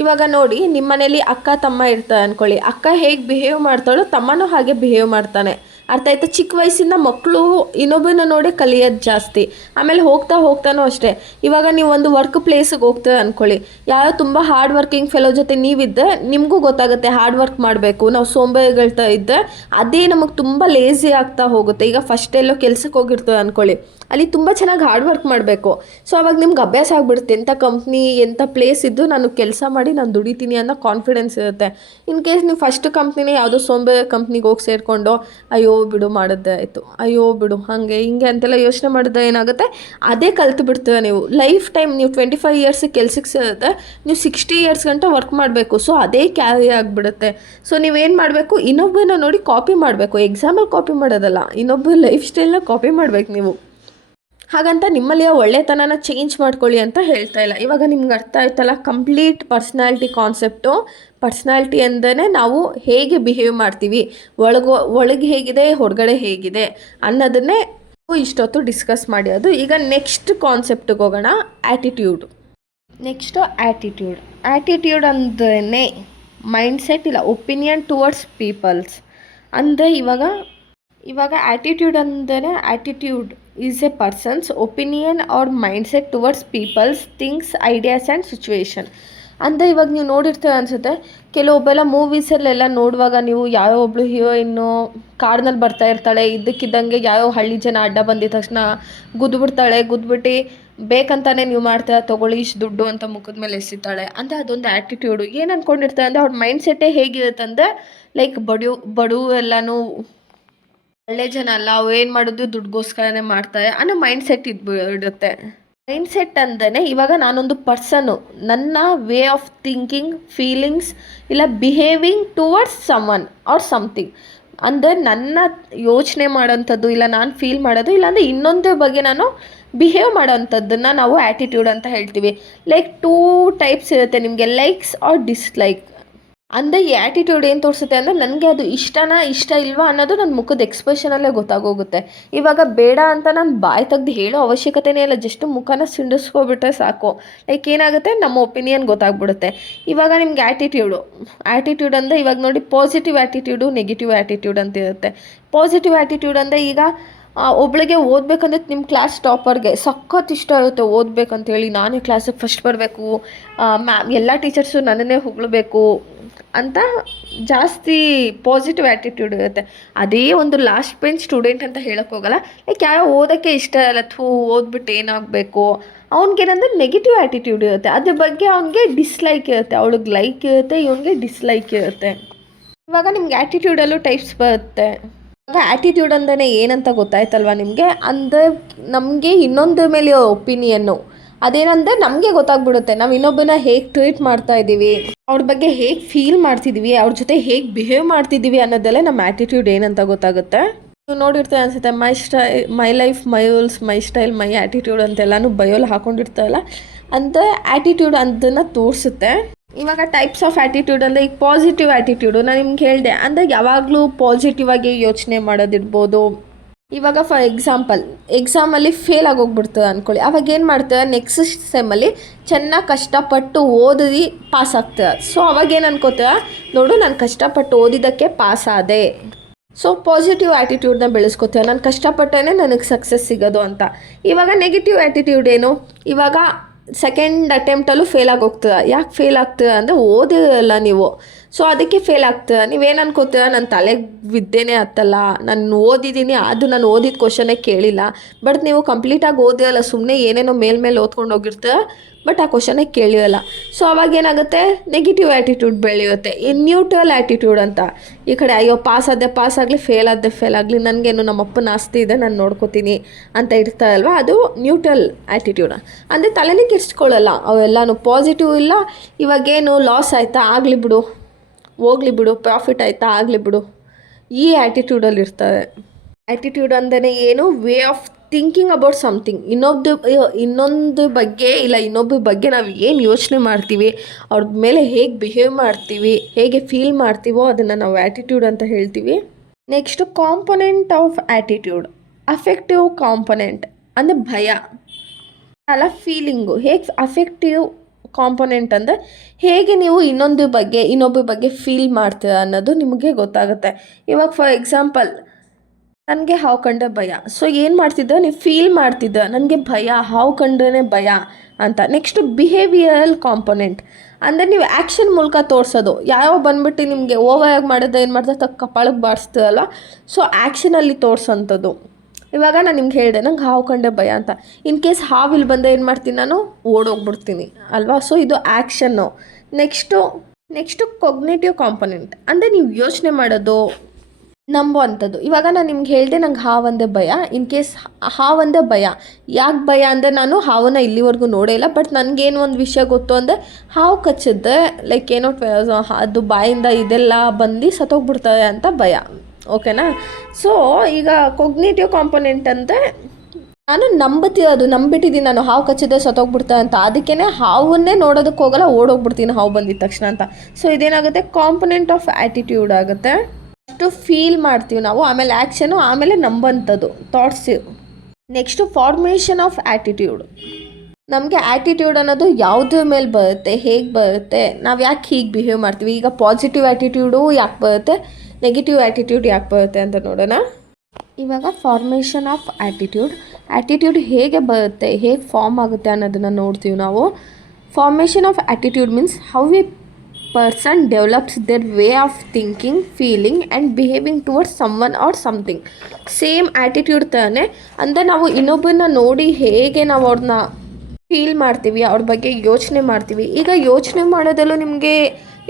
ಇವಾಗ ನೋಡಿ ನಿಮ್ಮ ಮನೇಲಿ ಅಕ್ಕ ತಮ್ಮ ಇರ್ತಾರೆ ಅಂದ್ಕೊಳ್ಳಿ, ಅಕ್ಕ ಹೇಗೆ ಬಿಹೇವ್ ಮಾಡ್ತಾಳೋ ತಮ್ಮನೂ ಹಾಗೆ ಬಿಹೇವ್ ಮಾಡ್ತಾನೆ, ಅರ್ಥ ಆಯ್ತಾ. ಚಿಕ್ಕ ವಯಸ್ಸಿಂದ ಮಕ್ಕಳು ಇನ್ನೊಬ್ಬರನ್ನ ನೋಡಿ ಕಲಿಯೋದು ಜಾಸ್ತಿ. ಆಮೇಲೆ ಹೋಗ್ತಾ ಹೋಗ್ತಾನೂ ಅಷ್ಟೇ. ಇವಾಗ ನೀವು ಒಂದು ವರ್ಕ್ ಪ್ಲೇಸಿಗೆ ಹೋಗ್ತೀರ ಅಂದ್ಕೊಳ್ಳಿ, ಯಾರೋ ತುಂಬ ಹಾರ್ಡ್ ವರ್ಕಿಂಗ್ ಫೆಲೋ ಜೊತೆ ನೀವಿದ್ದರೆ ನಿಮಗೂ ಗೊತ್ತಾಗುತ್ತೆ ಹಾರ್ಡ್ ವರ್ಕ್ ಮಾಡಬೇಕು. ನಾವು ಸೋಂಬೇರಿಗಳ್ತಾ ಇದ್ದರೆ ಅದೇ ನಮಗೆ ತುಂಬ ಲೇಸಿ ಆಗ್ತಾ ಹೋಗುತ್ತೆ. ಈಗ ಫಸ್ಟ್ ಎಲ್ಲೋ ಕೆಲ್ಸಕ್ಕೆ ಹೋಗಿರ್ತೀವಿ ಅಂದ್ಕೊಳ್ಳಿ, ಅಲ್ಲಿ ತುಂಬ ಚೆನ್ನಾಗಿ ಹಾರ್ಡ್ ವರ್ಕ್ ಮಾಡಬೇಕು. ಸೊ ಅವಾಗ ನಿಮ್ಗೆ ಅಭ್ಯಾಸ ಆಗಿಬಿಡುತ್ತೆ, ಎಂಥ ಕಂಪ್ನಿ ಎಂಥ ಪ್ಲೇಸ್ ಇದ್ದು ನಾನು ಕೆಲಸ ಮಾಡಿ ನಾನು ದುಡಿತೀನಿ ಅನ್ನೋ ಕಾನ್ಫಿಡೆನ್ಸ್ ಇರುತ್ತೆ. ಇನ್ ಕೇಸ್ ನೀವು ಫಸ್ಟ್ ಕಂಪ್ನಿನೇ ಯಾವುದೋ ಸೋಂಬೇರಿ ಕಂಪ್ನಿಗೆ ಹೋಗಿ ಸೇರಿಕೊಂಡು ಅಯ್ಯೋ ಬಿಡು ಮಾಡಿದ್ದೆ ಆಯಿತು, ಅಯ್ಯೋ ಬಿಡು ಹಾಗೆ ಹಿಂಗೆ ಅಂತೆಲ್ಲ ಯೋಚನೆ ಮಾಡಿದ್ರೆ ಏನಾಗುತ್ತೆ, ಅದೇ ಕಲ್ತು ಬಿಡ್ತೀರ ನೀವು. ಲೈಫ್ ಟೈಮ್ ನೀವು 25 ಇಯರ್ಸ್ ಕೆಲ್ಸಕ್ಕೆ ಸೇರಿದ್ರೆ ನೀವು 60 ಇಯರ್ಸ್ ಗಂಟ ವರ್ಕ್ ಮಾಡಬೇಕು. ಸೊ ಅದೇ ಕ್ಯಾರಿ ಆಗಿಬಿಡುತ್ತೆ. ಸೊ ನೀವೇನು ಮಾಡಬೇಕು, ಇನ್ನೊಬ್ಬರನ್ನ ನೋಡಿ ಕಾಪಿ ಮಾಡಬೇಕು. ಎಕ್ಸಾಂಪಲ್ ಕಾಪಿ ಮಾಡೋದಲ್ಲ, ಇನ್ನೊಬ್ಬರ ಲೈಫ್ ಸ್ಟೈಲ್ನ ಕಾಪಿ ಮಾಡಬೇಕು ನೀವು. ಹಾಗಂತ ನಿಮ್ಮಲ್ಲಿಯ ಒಳ್ಳೆತನನ ಚೇಂಜ್ ಮಾಡ್ಕೊಳ್ಳಿ ಅಂತ ಹೇಳ್ತಾ ಇಲ್ಲ. ಇವಾಗ ನಿಮ್ಗೆ ಅರ್ಥ ಆಯ್ತಲ್ಲ ಕಂಪ್ಲೀಟ್ ಪರ್ಸ್ನಾಲಿಟಿ ಕಾನ್ಸೆಪ್ಟು. ಪರ್ಸ್ನಾಲಿಟಿ ಅಂದರೆ ನಾವು ಹೇಗೆ ಬಿಹೇವ್ ಮಾಡ್ತೀವಿ, ಒಳಗೆ ಹೇಗಿದೆ ಹೊರಗಡೆ ಹೇಗಿದೆ ಅನ್ನೋದನ್ನೇ ಇಷ್ಟೊತ್ತು ಡಿಸ್ಕಸ್ ಮಾಡಿರೋದು. ಈಗ ನೆಕ್ಸ್ಟ್ ಕಾನ್ಸೆಪ್ಟಿಗೆ ಹೋಗೋಣ, ಆ್ಯಟಿಟ್ಯೂಡ್. ನೆಕ್ಸ್ಟು ಆ್ಯಟಿಟ್ಯೂಡ್ ಅಂದ್ರೇ ಮೈಂಡ್ಸೆಟ್ ಇಲ್ಲ ಒಪಿನಿಯನ್ ಟುವರ್ಡ್ಸ್ ಪೀಪಲ್ಸ್. ಅಂದರೆ ಇವಾಗ ಆ್ಯಟಿಟ್ಯೂಡ್ ಅಂದರೆ attitude is a person's opinion or mindset towards peoples, things, ideas and situation. ಅಂದರೆ ಇವಾಗ ನೀವು ನೋಡಿರ್ತೀರ ಅನಿಸುತ್ತೆ, ಕೆಲವೊಬ್ಬೆಲ್ಲ ಮೂವೀಸಲ್ಲೆಲ್ಲ ನೋಡುವಾಗ ನೀವು ಯಾರೋ ಒಬ್ಬಳು ಹೀರೋಯಿನ್ನು ಕಾರ್ನಲ್ಲಿ ಬರ್ತಾ ಇರ್ತಾಳೆ, ಇದ್ದಕ್ಕಿದ್ದಂಗೆ ಯಾರೋ ಹಳ್ಳಿ ಜನ ಅಡ್ಡ ಬಂದಿದ ತಕ್ಷಣ ಗುದ್ಬಿಟ್ಟು ಬೇಕಂತಾನೆ ನೀವು ಮಾಡ್ತೀರ, ತೊಗೊಳ್ಳಿ ಇಷ್ಟು ದುಡ್ಡು ಅಂತ ಮುಖದ ಮೇಲೆ ಎಸಿತಾಳೆ. ಅಂದರೆ ಅದೊಂದು ಆ್ಯಟಿಟ್ಯೂಡು. ಏನು ಅಂದ್ಕೊಂಡಿರ್ತಾರೆ ಅಂದರೆ ಅವ್ರ ಮೈಂಡ್ಸೆಟ್ಟೇ ಹೇಗಿರುತ್ತೆ ಅಂದರೆ ಲೈಕ್ ಬಡವ ಎಲ್ಲನೂ ಒಳ್ಳೆ ಜನ ಅಲ್ಲ, ಅವು ಏನು ಮಾಡೋದು ದುಡ್ಡುಗೋಸ್ಕರನೇ ಮಾಡ್ತಾರೆ ಅನ್ನೋ ಮೈಂಡ್ಸೆಟ್ ಇರುತ್ತೆ. ಮೈಂಡ್ಸೆಟ್ ಅಂದರೆ ಇವಾಗ ನಾನೊಂದು ಪರ್ಸನ್ನು, ನನ್ನ ವೇ ಆಫ್ ಥಿಂಕಿಂಗ್, ಫೀಲಿಂಗ್ಸ್ ಇಲ್ಲ behaving towards someone or something. ಅಂದರೆ ನನ್ನ ಯೋಚನೆ ಮಾಡೋಂಥದ್ದು ಇಲ್ಲ ನಾನು ಫೀಲ್ ಮಾಡೋದು, ಇಲ್ಲಾಂದರೆ ಇನ್ನೊಂದ್ರ ಬಗ್ಗೆ ನಾನು ಬಿಹೇವ್ ಮಾಡೋವಂಥದ್ದನ್ನು ನಾವು ಆ್ಯಟಿಟ್ಯೂಡ್ ಅಂತ ಹೇಳ್ತೀವಿ. ಲೈಕ್ 2 ಟೈಪ್ಸ್ ಇರುತ್ತೆ ನಿಮಗೆ, ಲೈಕ್ಸ್ ಆರ್ ಡಿಸ್ಲೈಕ್. ಅಂದರೆ ಈ ಆ್ಯಟಿಟ್ಯೂಡ್ ಏನು ತೋರಿಸುತ್ತೆ ಅಂದರೆ ನನಗೆ ಅದು ಇಷ್ಟನಾ ಇಷ್ಟ ಇಲ್ವಾ ಅನ್ನೋದು ನನ್ನ ಮುಖದ ಎಕ್ಸ್ಪ್ರೆಷನಲ್ಲೇ ಗೊತ್ತಾಗೋಗುತ್ತೆ. ಇವಾಗ ಬೇಡ ಅಂತ ನಾನು ಬಾಯಿ ತೆಗ್ದು ಹೇಳೋ ಅವಶ್ಯಕತೆನೇ ಇಲ್ಲ, ಜಸ್ಟ್ ಮುಖನ ಸಿಂಡಿಸ್ಕೊಬಿಟ್ರೆ ಸಾಕು. ಲೈಕ್ ಏನಾಗುತ್ತೆ, ನಮ್ಮ ಒಪಿನಿಯನ್ ಗೊತ್ತಾಗ್ಬಿಡುತ್ತೆ. ಇವಾಗ ನಿಮ್ಗೆ ಆ್ಯಟಿಟ್ಯೂಡ್ ಅಂದರೆ ಇವಾಗ ನೋಡಿ ಪಾಸಿಟಿವ್ ಆ್ಯಟಿಟ್ಯೂಡು, ನೆಗೆಟಿವ್ ಆ್ಯಟಿಟ್ಯೂಡ್ ಅಂತ ಇರುತ್ತೆ. ಪಾಸಿಟಿವ್ ಆ್ಯಟಿಟ್ಯೂಡ್ ಅಂದರೆ ಈಗ ಒಬ್ಳಿಗೆ ಓದಬೇಕಂದ್ರೆ ನಿಮ್ಮ ಕ್ಲಾಸ್ ಟಾಪರ್ಗೆ ಸಖತ್ ಇಷ್ಟ ಇರುತ್ತೆ ಓದಬೇಕಂತೇಳಿ, ನಾನೇ ಕ್ಲಾಸಿಗೆ ಫಸ್ಟ್ ಬರಬೇಕು, ಎಲ್ಲ ಟೀಚರ್ಸು ನನ್ನನ್ನೇ ಹೊಗಳಬೇಕು ಅಂತ ಜಾಸ್ತಿ ಪಾಸಿಟಿವ್ ಆ್ಯಟಿಟ್ಯೂಡ್ ಇರುತ್ತೆ. ಅದೇ ಒಂದು ಲಾಸ್ಟ್ ಬೆಂಚ್ ಸ್ಟೂಡೆಂಟ್ ಅಂತ ಹೇಳೋಕ್ಕೆ ಹೋಗಲ್ಲ, ಲೈಕ್ ಯಾರೋ ಓದೋಕ್ಕೆ ಇಷ್ಟ ಇಲ್ಲ, ಓದ್ಬಿಟ್ಟು ಏನಾಗಬೇಕು, ಅವ್ನಿಗೇನಂದ್ರೆ ನೆಗೆಟಿವ್ ಆ್ಯಟಿಟ್ಯೂಡ್ ಇರುತ್ತೆ. ಅದ್ರ ಬಗ್ಗೆ ಅವ್ನಿಗೆ ಡಿಸ್ಲೈಕ್ ಇರುತ್ತೆ, ಅವಳಿಗೆ ಲೈಕ್ ಇರುತ್ತೆ, ಇವನಿಗೆ ಡಿಸ್ಲೈಕ್ ಇರುತ್ತೆ. ಇವಾಗ ನಿಮ್ಗೆ ಆ್ಯಟಿಟ್ಯೂಡಲ್ಲೂ ಟೈಪ್ಸ್ ಬರುತ್ತೆ. ಇವಾಗ ಆ್ಯಟಿಟ್ಯೂಡ್ ಅಂದರೆ ಏನಂತ ಗೊತ್ತಾಯ್ತಲ್ವ ನಿಮಗೆ? ಅಂದರೆ ನಮಗೆ ಇನ್ನೊಂದ್ರ ಮೇಲೆ ಒಪಿನಿಯನ್ನು, ಅದೇನಂದರೆ ನಮಗೆ ಗೊತ್ತಾಗ್ಬಿಡುತ್ತೆ ನಾವು ಇನ್ನೊಬ್ಬನ ಹೇಗೆ ಟ್ರೀಟ್ ಮಾಡ್ತಾ ಇದ್ದೀವಿ, ಅವ್ರ ಬಗ್ಗೆ ಹೇಗೆ ಫೀಲ್ ಮಾಡ್ತಿದ್ದೀವಿ, ಅವ್ರ ಜೊತೆ ಹೇಗೆ ಬಿಹೇವ್ ಮಾಡ್ತಿದ್ದೀವಿ ಅನ್ನೋದಲ್ಲೇ ನಮ್ಮ ಆ್ಯಟಿಟ್ಯೂಡ್ ಏನಂತ ಗೊತ್ತಾಗುತ್ತೆ. ನೀವು ನೋಡಿರ್ತೀವಿ ಅನ್ಸುತ್ತೆ, my life my rules my style my attitude ಅಂತೆಲ್ಲನೂ ಬಯೋಲ್ ಹಾಕೊಂಡಿರ್ತಾರಲ್ಲ, ಅಂತ ಆ್ಯಟಿಟ್ಯೂಡ್ ಅದನ್ನು ತೋರಿಸುತ್ತೆ. ಇವಾಗ ಟೈಪ್ಸ್ ಆಫ್ ಆ್ಯಟಿಟ್ಯೂಡ್ ಅಂದರೆ ಈಗ ಪಾಸಿಟಿವ್ ಆ್ಯಟಿಟ್ಯೂಡು ನಾನು ನಿಮ್ಗೆ ಹೇಳಿದೆ, ಅಂದರೆ ಯಾವಾಗಲೂ ಪಾಸಿಟಿವ್ ಆಗಿ ಯೋಚನೆ ಮಾಡೋದಿರ್ಬೋದು. ಇವಾಗ ಫಾರ್ ಎಕ್ಸಾಮಲ್ಲಿ ಫೇಲ್ ಆಗೋಗ್ಬಿಡ್ತದೆ ಅಂದ್ಕೊಳ್ಳಿ, ಅವಾಗ ಏನು ಮಾಡ್ತಾರೆ, ನೆಕ್ಸ್ಟ್ ಸೆಮ್ಮಲ್ಲಿ ಚೆನ್ನಾಗಿ ಕಷ್ಟಪಟ್ಟು ಓದಿ ಪಾಸ್ ಆಗ್ತದೆ. ಸೊ ಅವಾಗೇನು ಅನ್ಕೋತಾರೆ, ನೋಡು ನಾನು ಕಷ್ಟಪಟ್ಟು ಓದಿದ್ದಕ್ಕೆ ಪಾಸ್ ಆದೆ. ಸೊ ಪಾಸಿಟಿವ್ ಆ್ಯಟಿಟ್ಯೂಡ್ನ ಬೆಳೆಸ್ಕೋತೇವೆ, ನಾನು ಕಷ್ಟಪಟ್ಟೇ ನನಗೆ ಸಕ್ಸಸ್ ಸಿಗೋದು ಅಂತ. ಇವಾಗ ನೆಗೆಟಿವ್ ಆ್ಯಟಿಟ್ಯೂಡ್ ಏನು, ಇವಾಗ ಸೆಕೆಂಡ್ ಅಟೆಂಪ್ಟಲ್ಲೂ ಫೇಲ್ ಆಗೋಗ್ತದೆ. ಯಾಕೆ ಫೇಲ್ ಆಗ್ತದೆ ಅಂದರೆ ಓದಿರಲ್ಲ ನೀವು, ಸೊ ಅದಕ್ಕೆ ಫೇಲ್ ಆಗ್ತದೆ. ನೀವೇನು ಅನ್ಕೋತೀರ, ನನ್ನ ತಲೆಗೆ ವಿದ್ಯೆನೇ ಹತ್ತಲ್ಲ, ನಾನು ಓದಿದ್ದೀನಿ ಅದು ನಾನು ಓದಿದ ಕ್ವಶನೇ ಕೇಳಿಲ್ಲ. ಬಟ್ ನೀವು ಕಂಪ್ಲೀಟಾಗಿ ಓದಿರಲ್ಲ, ಸುಮ್ಮನೆ ಏನೇನೋ ಮೇಲ್ಮೇಲೆ ಓದ್ಕೊಂಡು ಹೋಗಿರ್ತೀರ, ಬಟ್ ಆ ಕ್ವಶನೇ ಕೇಳಿರಲ್ಲ. ಸೊ ಅವಾಗ ಏನಾಗುತ್ತೆ, ನೆಗೆಟಿವ್ ಆ್ಯಟಿಟ್ಯೂಡ್ ಬೆಳೆಯುತ್ತೆ. ಈ ನ್ಯೂಟ್ರಲ್ ಆ್ಯಟಿಟ್ಯೂಡ್ ಅಂತ, ಈ ಕಡೆ ಅಯ್ಯೋ ಪಾಸ್ ಆಗಲಿ ಫೇಲ್ ಆಗಲಿ ನನಗೇನು ನಮ್ಮ ಅಪ್ಪನ ಆಸ್ತಿ ಇದೆ ನಾನು ನೋಡ್ಕೋತೀನಿ ಅಂತ ಇರ್ತಾರಲ್ವ, ಅದು ನ್ಯೂಟ್ರಲ್ ಆ್ಯಟಿಟ್ಯೂಡ್. ಅಂದರೆ ತಲೆನೇ ಕೆಡಿಸ್ಕೊಳ್ಳಲ್ಲ ಅವೆಲ್ಲನೂ. ಪಾಸಿಟಿವ್ ಇಲ್ಲ, ಇವಾಗೇನು ಲಾಸ್ ಆಯಿತಾ ಆಗಲಿ ಬಿಡು, ಹೋಗ್ಲಿ ಬಿಡು, ಪ್ರಾಫಿಟ್ ಆಯಿತಾ ಆಗಲಿ ಬಿಡು, ಈ ಆ್ಯಟಿಟ್ಯೂಡಲ್ಲಿ ಇರ್ತಾರೆ. ಆ್ಯಟಿಟ್ಯೂಡ್ ಅಂದರೆ ಏನು, way of thinking about something. ಇನ್ನೊಂದು ಬಗ್ಗೆ ಇಲ್ಲ ಇನ್ನೊಬ್ಬರ ಬಗ್ಗೆ ನಾವು ಏನು ಯೋಚನೆ ಮಾಡ್ತೀವಿ, ಅವ್ರ ಮೇಲೆ ಹೇಗೆ ಬಿಹೇವ್ ಮಾಡ್ತೀವಿ, ಹೇಗೆ ಫೀಲ್ ಮಾಡ್ತೀವೋ ಅದನ್ನು ನಾವು ಆ್ಯಟಿಟ್ಯೂಡ್ ಅಂತ ಹೇಳ್ತೀವಿ. Next component of attitude, affective component ಅಂದರೆ ಭಯ ಅಲ್ಲ, ಫೀಲಿಂಗು. ಹೇಗೆ ಅಫೆಕ್ಟಿವ್ ಕಾಂಪೊನೆಂಟ್ ಅಂದರೆ ಹೇಗೆ ನೀವು ಇನ್ನೊಬ್ಬರ ಬಗ್ಗೆ ಫೀಲ್ ಮಾಡ್ತೀರ ಅನ್ನೋದು ನಿಮಗೆ ಗೊತ್ತಾಗುತ್ತೆ. ಇವಾಗ ಫಾರ್ ಎಕ್ಸಾಂಪಲ್, ನನಗೆ ಹಾವು ಕಂಡ್ರೆ ಭಯ. ಸೊ ಏನು ಮಾಡ್ತಿದ್ದ, ನೀವು ಫೀಲ್ ಮಾಡ್ತಿದ್ದ ನನಗೆ ಭಯ, ಹಾವು ಕಂಡ್ರೇ ಭಯ ಅಂತ. ನೆಕ್ಸ್ಟು ಬಿಹೇವಿಯರಲ್ ಕಾಂಪೊನೆಂಟ್ ಅಂದರೆ ನೀವು ಆ್ಯಕ್ಷನ್ ಮೂಲಕ ತೋರಿಸೋದು. ಯಾವ ಬಂದ್ಬಿಟ್ಟು ನಿಮಗೆ ಓವರಾಗಿ ಮಾಡೋದು ಏನು ಮಾಡ್ತಾರೆ, ಕಪಾಳಕ್ಕೆ ಬಾರಿಸ್ತೀರಲ್ಲ, ಸೊ ಆ್ಯಕ್ಷನಲ್ಲಿ ತೋರಿಸೋಂಥದ್ದು. ಇವಾಗ ನಾನು ನಿಮ್ಗೆ ಹೇಳಿದೆ ನಂಗೆ ಹಾವು ಕಂಡ್ರೆ ಭಯ ಅಂತ. ಇನ್ ಕೇಸ್ ಹಾವು ಇಲ್ಲಿ ಬಂದರೆ ಏನು ಮಾಡ್ತೀನಿ, ನಾನು ಓಡೋಗ್ಬಿಡ್ತೀನಿ ಅಲ್ವಾ. ಸೊ ಇದು ಆ್ಯಕ್ಷನ್ನು. ನೆಕ್ಸ್ಟು ಕೊಗ್ನೇಟಿವ್ ಕಾಂಪೊನೆಂಟ್ ಅಂದರೆ ನೀವು ಯೋಚನೆ ಮಾಡೋದು, ನಂಬುವಂಥದ್ದು. ಇವಾಗ ನಾನು ನಿಮ್ಗೆ ಹೇಳಿದೆ ನಂಗೆ ಹಾವಂದೇ ಭಯ. ಇನ್ ಕೇಸ್ ಹಾವಂದೇ ಭಯ, ಯಾಕೆ ಭಯ ಅಂದರೆ ನಾನು ಹಾವನ್ನ ಇಲ್ಲಿವರೆಗೂ ನೋಡೇ ಇಲ್ಲ, ಬಟ್ ನನಗೇನು ಒಂದು ವಿಷಯ ಗೊತ್ತು ಅಂದರೆ ಹಾವು ಕಚ್ಚಿದ್ರೆ ಲೈಕ್ ಏನೋ ಅದು ಬಾಯಿಂದ ಇದೆಲ್ಲ ಬಂದು ಸತ್ತೋಗ್ಬಿಡ್ತಾರೆ ಅಂತ ಭಯ. ಓಕೆನಾ. ಸೊ ಈಗ ಕೊಗ್ನೇಟಿವ್ ಕಾಂಪೊನೆಂಟ್ ಅಂದರೆ ನಾನು ನಂಬಿಟ್ಟಿದ್ದೀನಿ, ನಾನು ಹಾವು ಕಚ್ಚಿದ್ರೆ ಸತ್ತೋಗ್ಬಿಡ್ತಾರೆ ಅಂತ, ಅದಕ್ಕೇ ಹಾವನ್ನೇ ನೋಡೋದಕ್ಕೆ ಹೋಗಲ್ಲ, ಓಡೋಗ್ಬಿಡ್ತೀನಿ ಹಾವು ಬಂದಿದ ತಕ್ಷಣ ಅಂತ. ಸೊ ಇದೇನಾಗುತ್ತೆ, ಕಾಂಪೊನೆಂಟ್ ಆಫ್ ಆ್ಯಟಿಟ್ಯೂಡ್ ಆಗುತ್ತೆ. ಅಷ್ಟು ಫೀಲ್ ಮಾಡ್ತೀವಿ ನಾವು, ಆಮೇಲೆ ಆ್ಯಕ್ಷನು, ಆಮೇಲೆ ನಂಬಂಥದ್ದು thoughts. Next formation of attitude. ನಮಗೆ ಆ್ಯಟಿಟ್ಯೂಡ್ ಅನ್ನೋದು ಯಾವುದ್ರ ಮೇಲೆ ಬರುತ್ತೆ, ಹೇಗೆ ಬರುತ್ತೆ, ನಾವು ಯಾಕೆ ಹೀಗೆ ಬಿಹೇವ್ ಮಾಡ್ತೀವಿ. ಈಗ ಪಾಸಿಟಿವ್ ಆ್ಯಟಿಟ್ಯೂಡು ಯಾಕೆ ಬರುತ್ತೆ, ನೆಗೆಟಿವ್ ಆ್ಯಟಿಟ್ಯೂಡ್ ಯಾಕೆ ಬರುತ್ತೆ ಅಂತ ನೋಡೋಣ. ಇವಾಗ ಫಾರ್ಮೇಷನ್ ಆಫ್ ಆ್ಯಟಿಟ್ಯೂಡ್ ಹೇಗೆ ಬರುತ್ತೆ, ಹೇಗೆ ಫಾರ್ಮ್ ಆಗುತ್ತೆ ಅನ್ನೋದನ್ನು ನೋಡ್ತೀವಿ ನಾವು. Formation of attitude means how a person develops their way of thinking, feeling and behaving towards someone or something. Same attitude ಥರನೇ, ಅಂದರೆ ನಾವು ಇನ್ನೊಬ್ಬರನ್ನ ನೋಡಿ ಹೇಗೆ ನಾವು ಅವ್ರನ್ನ ಫೀಲ್ ಮಾಡ್ತೀವಿ, ಅವ್ರ ಬಗ್ಗೆ ಯೋಚನೆ ಮಾಡ್ತೀವಿ. ಈಗ ಯೋಚನೆ ಮಾಡೋದಲ್ಲೂ ನಿಮಗೆ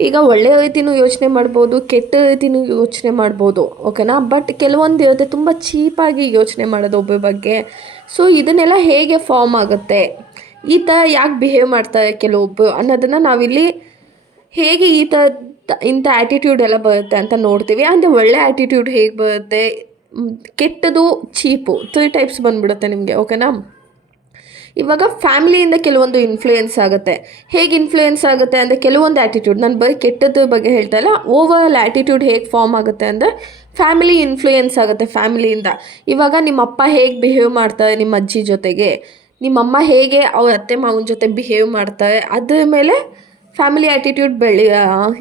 ಈಗ ಒಳ್ಳೆಯ ರೀತಿಯೂ ಯೋಚನೆ ಮಾಡ್ಬೋದು, ಕೆಟ್ಟ ರೀತಿಯೂ ಯೋಚನೆ ಮಾಡ್ಬೋದು. ಓಕೆನಾ. ಬಟ್ ಕೆಲವೊಂದು ಇರುತ್ತೆ ತುಂಬ ಚೀಪಾಗಿ ಯೋಚನೆ ಮಾಡೋದು ಒಬ್ಬರ ಬಗ್ಗೆ. ಸೊ ಇದನ್ನೆಲ್ಲ ಹೇಗೆ ಫಾರ್ಮ್ ಆಗುತ್ತೆ, ಈ ಥರ ಯಾಕೆ ಬಿಹೇವ್ ಮಾಡ್ತಾರೆ ಕೆಲವೊಬ್ಬರು ಅನ್ನೋದನ್ನು ನಾವಿಲ್ಲಿ ಹೇಗೆ ಇಂಥ ಆ್ಯಟಿಟ್ಯೂಡ್ ಎಲ್ಲ ಬರುತ್ತೆ ಅಂತ ನೋಡ್ತೀವಿ. ಅಂದರೆ ಒಳ್ಳೆ ಆ್ಯಟಿಟ್ಯೂಡ್ ಹೇಗೆ ಬರುತ್ತೆ, ಕೆಟ್ಟದು, ಚೀಪು, 3 ಟೈಪ್ಸ್ ಬಂದುಬಿಡುತ್ತೆ ನಿಮಗೆ. ಓಕೆನಾ. ಇವಾಗ ಫ್ಯಾಮಿಲಿಯಿಂದ ಕೆಲವೊಂದು ಇನ್ಫ್ಲೂಯೆನ್ಸ್ ಆಗುತ್ತೆ. ಹೇಗೆ ಇನ್ಫ್ಲೂಯೆನ್ಸ್ ಆಗುತ್ತೆ ಅಂದರೆ ಕೆಲವೊಂದು ಆ್ಯಟಿಟ್ಯೂಡ್, ನಾನು ಬರೀ ಕೆಟ್ಟದ್ರ ಬಗ್ಗೆ ಹೇಳ್ತಾ ಇಲ್ಲ, ಓವರಾಲ್ ಆ್ಯಟಿಟ್ಯೂಡ್ ಹೇಗೆ ಫಾರ್ಮ್ ಆಗುತ್ತೆ ಅಂದರೆ ಫ್ಯಾಮಿಲಿ ಇನ್ಫ್ಲೂಯೆನ್ಸ್ ಆಗುತ್ತೆ. ಫ್ಯಾಮಿಲಿಯಿಂದ ಇವಾಗ ನಿಮ್ಮ ಅಪ್ಪ ಹೇಗೆ ಬಿಹೇವ್ ಮಾಡ್ತಾರೆ ನಿಮ್ಮ ಅಜ್ಜಿ ಜೊತೆಗೆ, ನಿಮ್ಮಮ್ಮ ಹೇಗೆ ಅವ್ರ ಅತ್ತೆ ಮಾವನ ಜೊತೆ ಬಿಹೇವ್ ಮಾಡ್ತಾರೆ, ಅದ್ರ ಮೇಲೆ ಫ್ಯಾಮಿಲಿ ಆ್ಯಟಿಟ್ಯೂಡ್